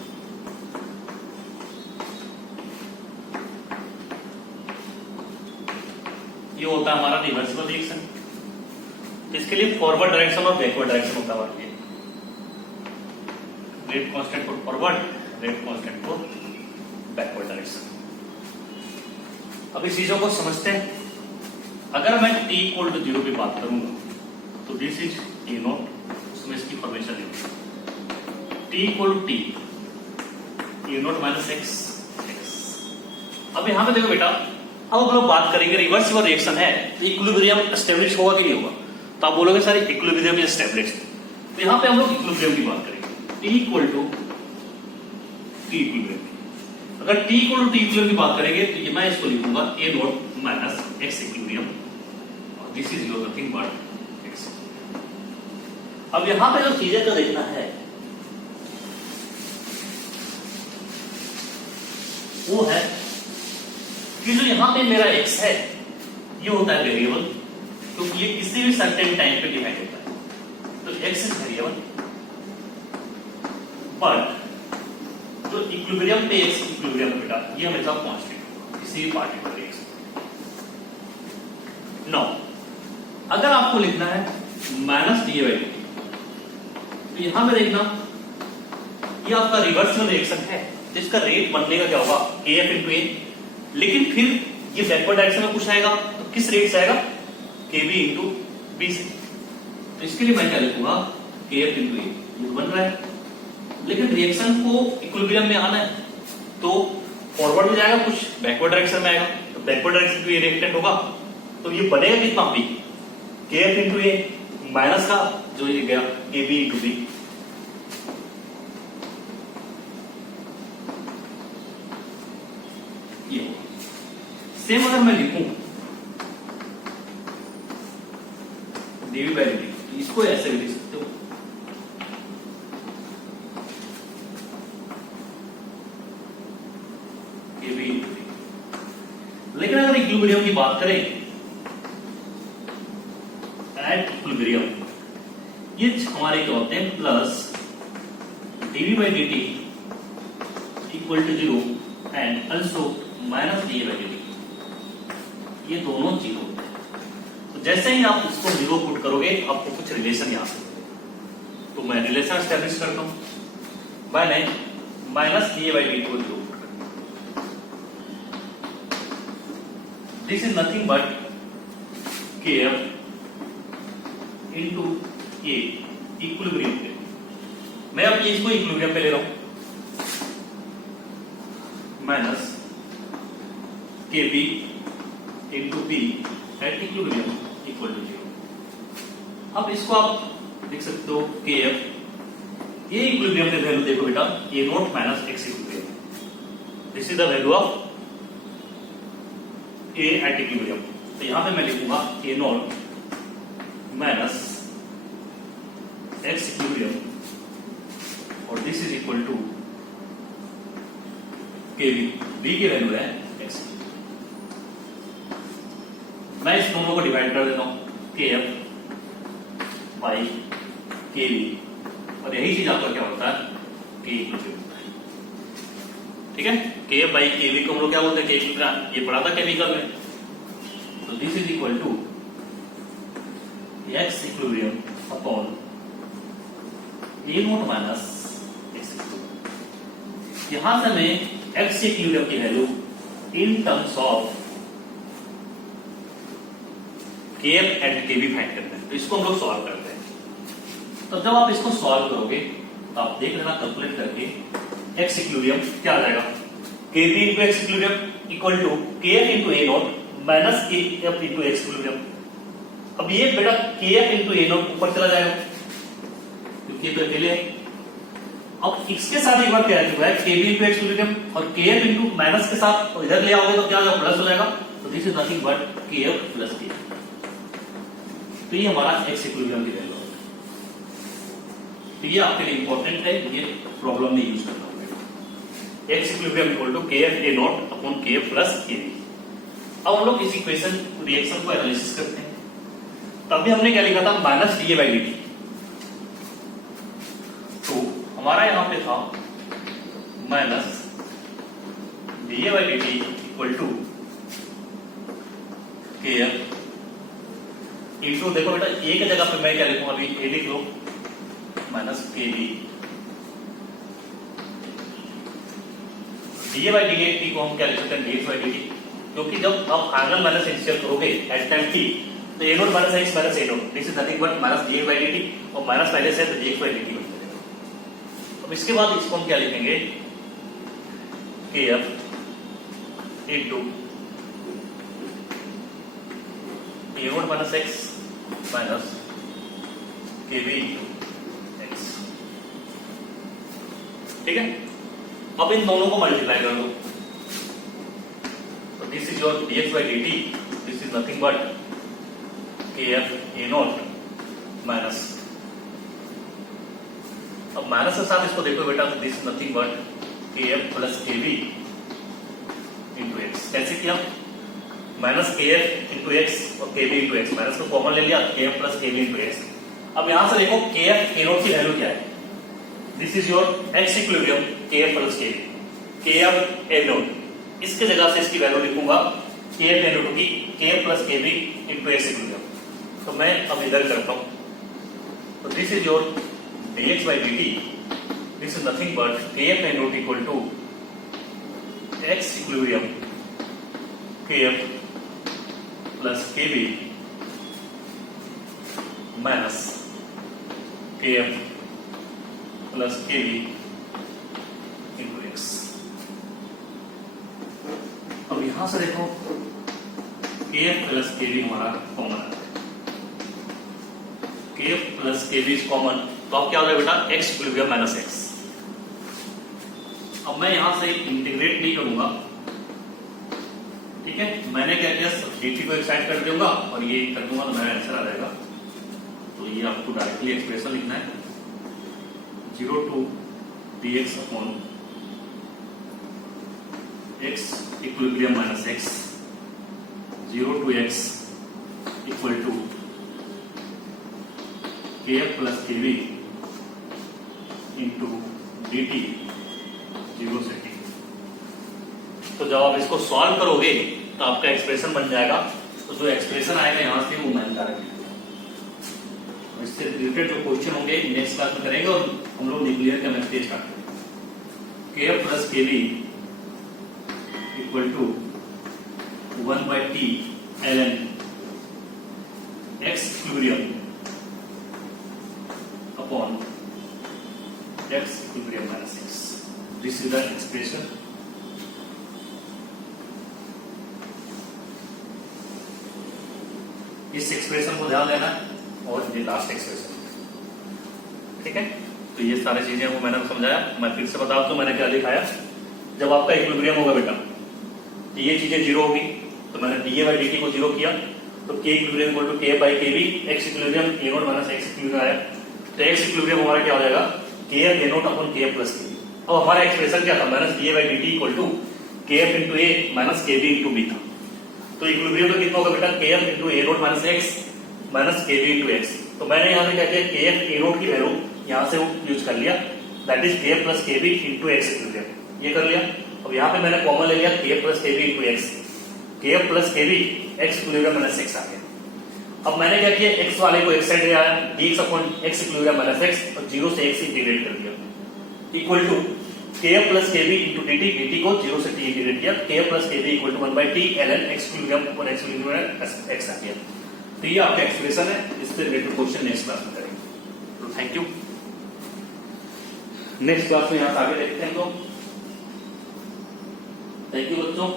होता है हमारा रिवर्सिबल रिएक्शन। इसके लिए फॉरवर्ड डायरेक्शन और बैकवर्ड डायरेक्शन होता है हमारे लिए। Rate constant for forward, rate constant for backward direction. अब इस चीजों को समझते हैं। अगर मैं t इक्वल टू 0 की बात करूंगा तो दिस इज ए नॉट, उसमें इसकी फॉर्मेशन नहीं होगी। t equal to t a not minus x. अब यहां पे देखो बेटा, अब हम लोग बात करेंगे रिवर्सिबल रिएक्शन है तो इक्विलिब्रियम एस्टेब्लिश होगा कि नहीं होगा। तो आप बोलोगे सर इक्विलिब्रियम इज एस्टेब्लिश्ड, तो यहां पे हम लोग इक्विलिब्रियम की बात करेंगे। t equal to T equilibrium. अगर t equal to T equilibrium की बात करेंगे तो ये मैं इसको लिखूंगा a not minus x equilibrium, और this is your nothing but X. अब यहां पे जो चीजें को देखना है वो है कि जो यहां पे मेरा x है ये होता है वेरिएबल, क्योंकि ये किसी भी सर्टेन टाइम पे डिफाइन होता है। तो x इज वेरिएबल, बट जो इक्विलिब्रियम पे x इक्विलिब्रियम बेटा ये हमेशा कांस्टेंट किसी भी पार्टिकुलर x। नाउ अगर आपको लिखना है माइनस डी बाई डी, तो यहां पे देखना ये आपका रिवर्सिबल रिएक्शन है जिसका रेट बनने का क्या होगा kf इंटू ए। लेकिन फिर ये बैकवर्ड डायरेक्शन में कुछ आएगा तो किस रेट से आएगा kb इंटू बी से। तो इसके लिए मैं क्या लिखूंगा kf इंटू ए, ये बन रहा है। लेकिन रिएक्शन को इक्विलिब्रियम में आना है तो फॉरवर्ड में जाएगा, कुछ बैकवर्ड डायरेक्शन में आएगा। तो बैकवर्ड डायरेक्शन में ये रिएक्टेंट होगा तो ये बनेगा कितना बी, kf इंटू ए माइनस का जो ये गया kb इंटू बी। ये सेम अगर मैं लिखूं dv बाई dt, इसको ऐसे भी लिख सकते हो kb इंटू b। लेकिन अगर इक्विलिब्रियम की बात करें, एट इक्विलिब्रियम ये हमारे क्या होते हैं plus dv by dt equal to 0 and also minus d by d, ये दोनों जीरो होते हैं। तो जैसे ही आप इसको जीरो पुट करोगे आपको कुछ रिलेशन यहां से, तो मैं रिलेशन एस्टेब्लिश करता हूं, मैंने माइनस डी बाई डी को जीरो पुट कर, this is nothing but kf into a equilibrium पे। मैं अब इसको इक्विलिब्रियम पे ले रहा हूं, minus kb into b at equilibrium equal to 0। अब इसको आप लिख सकते हो kf, ये इक्विलिब्रियम पे वैल्यू देखो बेटा a not minus x equilibrium, this is the value of a at equilibrium. तो यहां पे मैं लिखूंगा a not minus x equilibrium और this is equal to kb, b की वैल्यू है x। मैं इस दोनों को डिवाइड कर देता हूं kf बाई kb, और यही चीज आपका क्या होता है k इक्विलिब्रियम होता है। ठीक है, kf बाई kb को हम लोग क्या बोलते हैं k इक्विलिब्रियम, ये पढ़ा था केमिकल में। तो this is equal to x equilibrium upon a not minus x equilibrium. यहां से मैं x इक्विलिब्रियम की value in terms of kf and kb find करते हैं। तो इसको हम लोग सॉल्व करते हैं। तो जब आप इसको सॉल्व करोगे तो आप देख लेना कैलकुलेट करके x इक्विलिब्रियम क्या आ जाएगा, kb into x equilibrium equal to kf into a not minus kf into x equilibrium. अब ये बेटा kf इंटू a नॉट ऊपर चला जाएगा क्योंकि तो अकेले है। अब इसके साथ एक बार क्या है kb इंटू x इक्विलिब्रियम और kf इंटू माइनस के साथ तो इधर ले आओगे तो क्या होगा प्लस हो जाएगा। तो this is nothing but kf plus k। तो ये हमारा x इक्विलिब्रियम की वैल्यू है। तो ये आपके लिए इंपॉर्टेंट है, ये प्रॉब्लम में यूज करना होगा। x equilibrium equal to kf a not upon kf plus kb। अब हम लोग इस इक्वेशन रिएक्शन को एनालिसिस करते हैं। तभी हमने क्या लिखा था माइनस डी बाई डी। तो हमारा यहां पे था minus d by d equal to kf into, देखो बेटा ए की जगह पे मैं क्या लिखूंगा अभी, ए लिख लो minus k b, d A by D t को हम क्या लिख सकते हैं, d x by D t, क्योंकि जब आप फाइनल माइनस इंटीग्रल करोगे एट टाइम टी, तो a note minus x minus a naught, this is nothing but minus d x by D t, और माइनस पहले से है तो d x by D t बन जाएगा। अब इसके बाद इसको हम क्या लिखेंगे, के एफ इंटू ए note minus x minus k b into x, ठीक है। अब इन दोनों को मल्टीप्लाई कर दो, तो this is your d x by D t, this is nothing but k f a note minus, अब माइनस के साथ इसको देखो बेटा, तो this is nothing but k f plus k b into x. कैसे किया, minus k f into x और के बी इंटू एक्स, माइनस को कॉमन ले लिया, k f plus k b into x. अब यहां से देखो के एफ ए नोट की वैल्यू क्या है, this is your x equilibrium k f plus k B, के एफ ए नोट, इसके जगह से इसकी वैल्यू लिखूंगा के एफ ए नोट की k f plus k b into x equilibrium. तो मैं अब इधर करता हूं, तो this is your d x by D t, this is nothing but k f a naught equal to x equilibrium k f plus k b minus k f plus k b into x. अब यहां से देखो k f plus k b हमारा common है, k f plus k b is common, तो अब क्या हो जाएगा बेटा, एक्स इक्विलिब्रियम माइनस एक्स। अब मैं यहां से इंटीग्रेट नहीं करूंगा, ठीक है, मैंने क्या किया, dt को एक साइड कर दूंगा और ये कर दूंगा, तो मेरा आंसर आ जाएगा। तो ये आपको डायरेक्टली एक्सप्रेशन लिखना है, 0 to dx upon x equilibrium minus x, 0 to x equal to k f plus k b into d t 0 से t। तो जब आप इसको सॉल्व करोगे तो आपका एक्सप्रेशन बन जाएगा, तो जो एक्सप्रेशन आएगा यहां से वो मैंने डायरेक्ट, इससे रिलेटेड जो क्वेश्चन होंगे नेक्स्ट क्लास में करेंगे, और हम लोग न्यूक्लियर केमिस्ट्री स्टार्ट करेंगे। K f plus k b equal to 1 by t l n x equilibrium upon x equilibrium minus x, this is the expression. इस एक्सप्रेशन को ध्यान देना और ये लास्ट एक्सप्रेशन, ठीक है। तो ये सारी चीजें वो मैंने समझाया, मैं फिर से बता दूं मैंने क्या दिखाया। जब आपका इक्विलिब्रियम होगा बेटा, तो ये चीजें जीरो होगी, तो मैंने d A by D t को जीरो किया, तो k equilibrium equal to k by k b, x equilibrium a note minus x equilibrium आया, तो एक्स इक्विलिब्रियम हमारा क्या हो जाएगा, k f a not upon k f plus k b. अब हमारा एक्सप्रेशन क्या था, minus D A by D T equal to k f into A minus k b into b था। तो इक्विलिब्रियम में कितना होगा बेटा, के एफ इंटू ए note minus x minus k b into x. तो मैंने यहाँ से क्या किया, के एफ ए नोट की वैल्यू यहाँ से यूज कर लिया, दैट इज के f plus k b into x equilibrium, ये कर लिया। अब यहाँ पे मैंने कॉमन ले लिया k f plus k b into x, k f plus k b x equilibrium minus x आ गया। अब मैंने क्या किया, एक्स वाले को एक्स साइड ले आया, d x upon x equilibrium minus x, और 0 से एक्स इंटीग्रेट कर दिया, equal to k f plus k b into d t, d t को 0 से टी इंटीग्रेट किया, k f plus k b equal to 1 by t l n x equilibrium upon x equilibrium x आ गया। तो ये आपका expression है, इससे रिलेटेड क्वेश्चन नेक्स्ट क्लास में करेंगे। तो थैंक यू, नेक्स्ट क्लास में यहाँ से आगे देखते हैं हम लोग। थैंक यू बच्चों।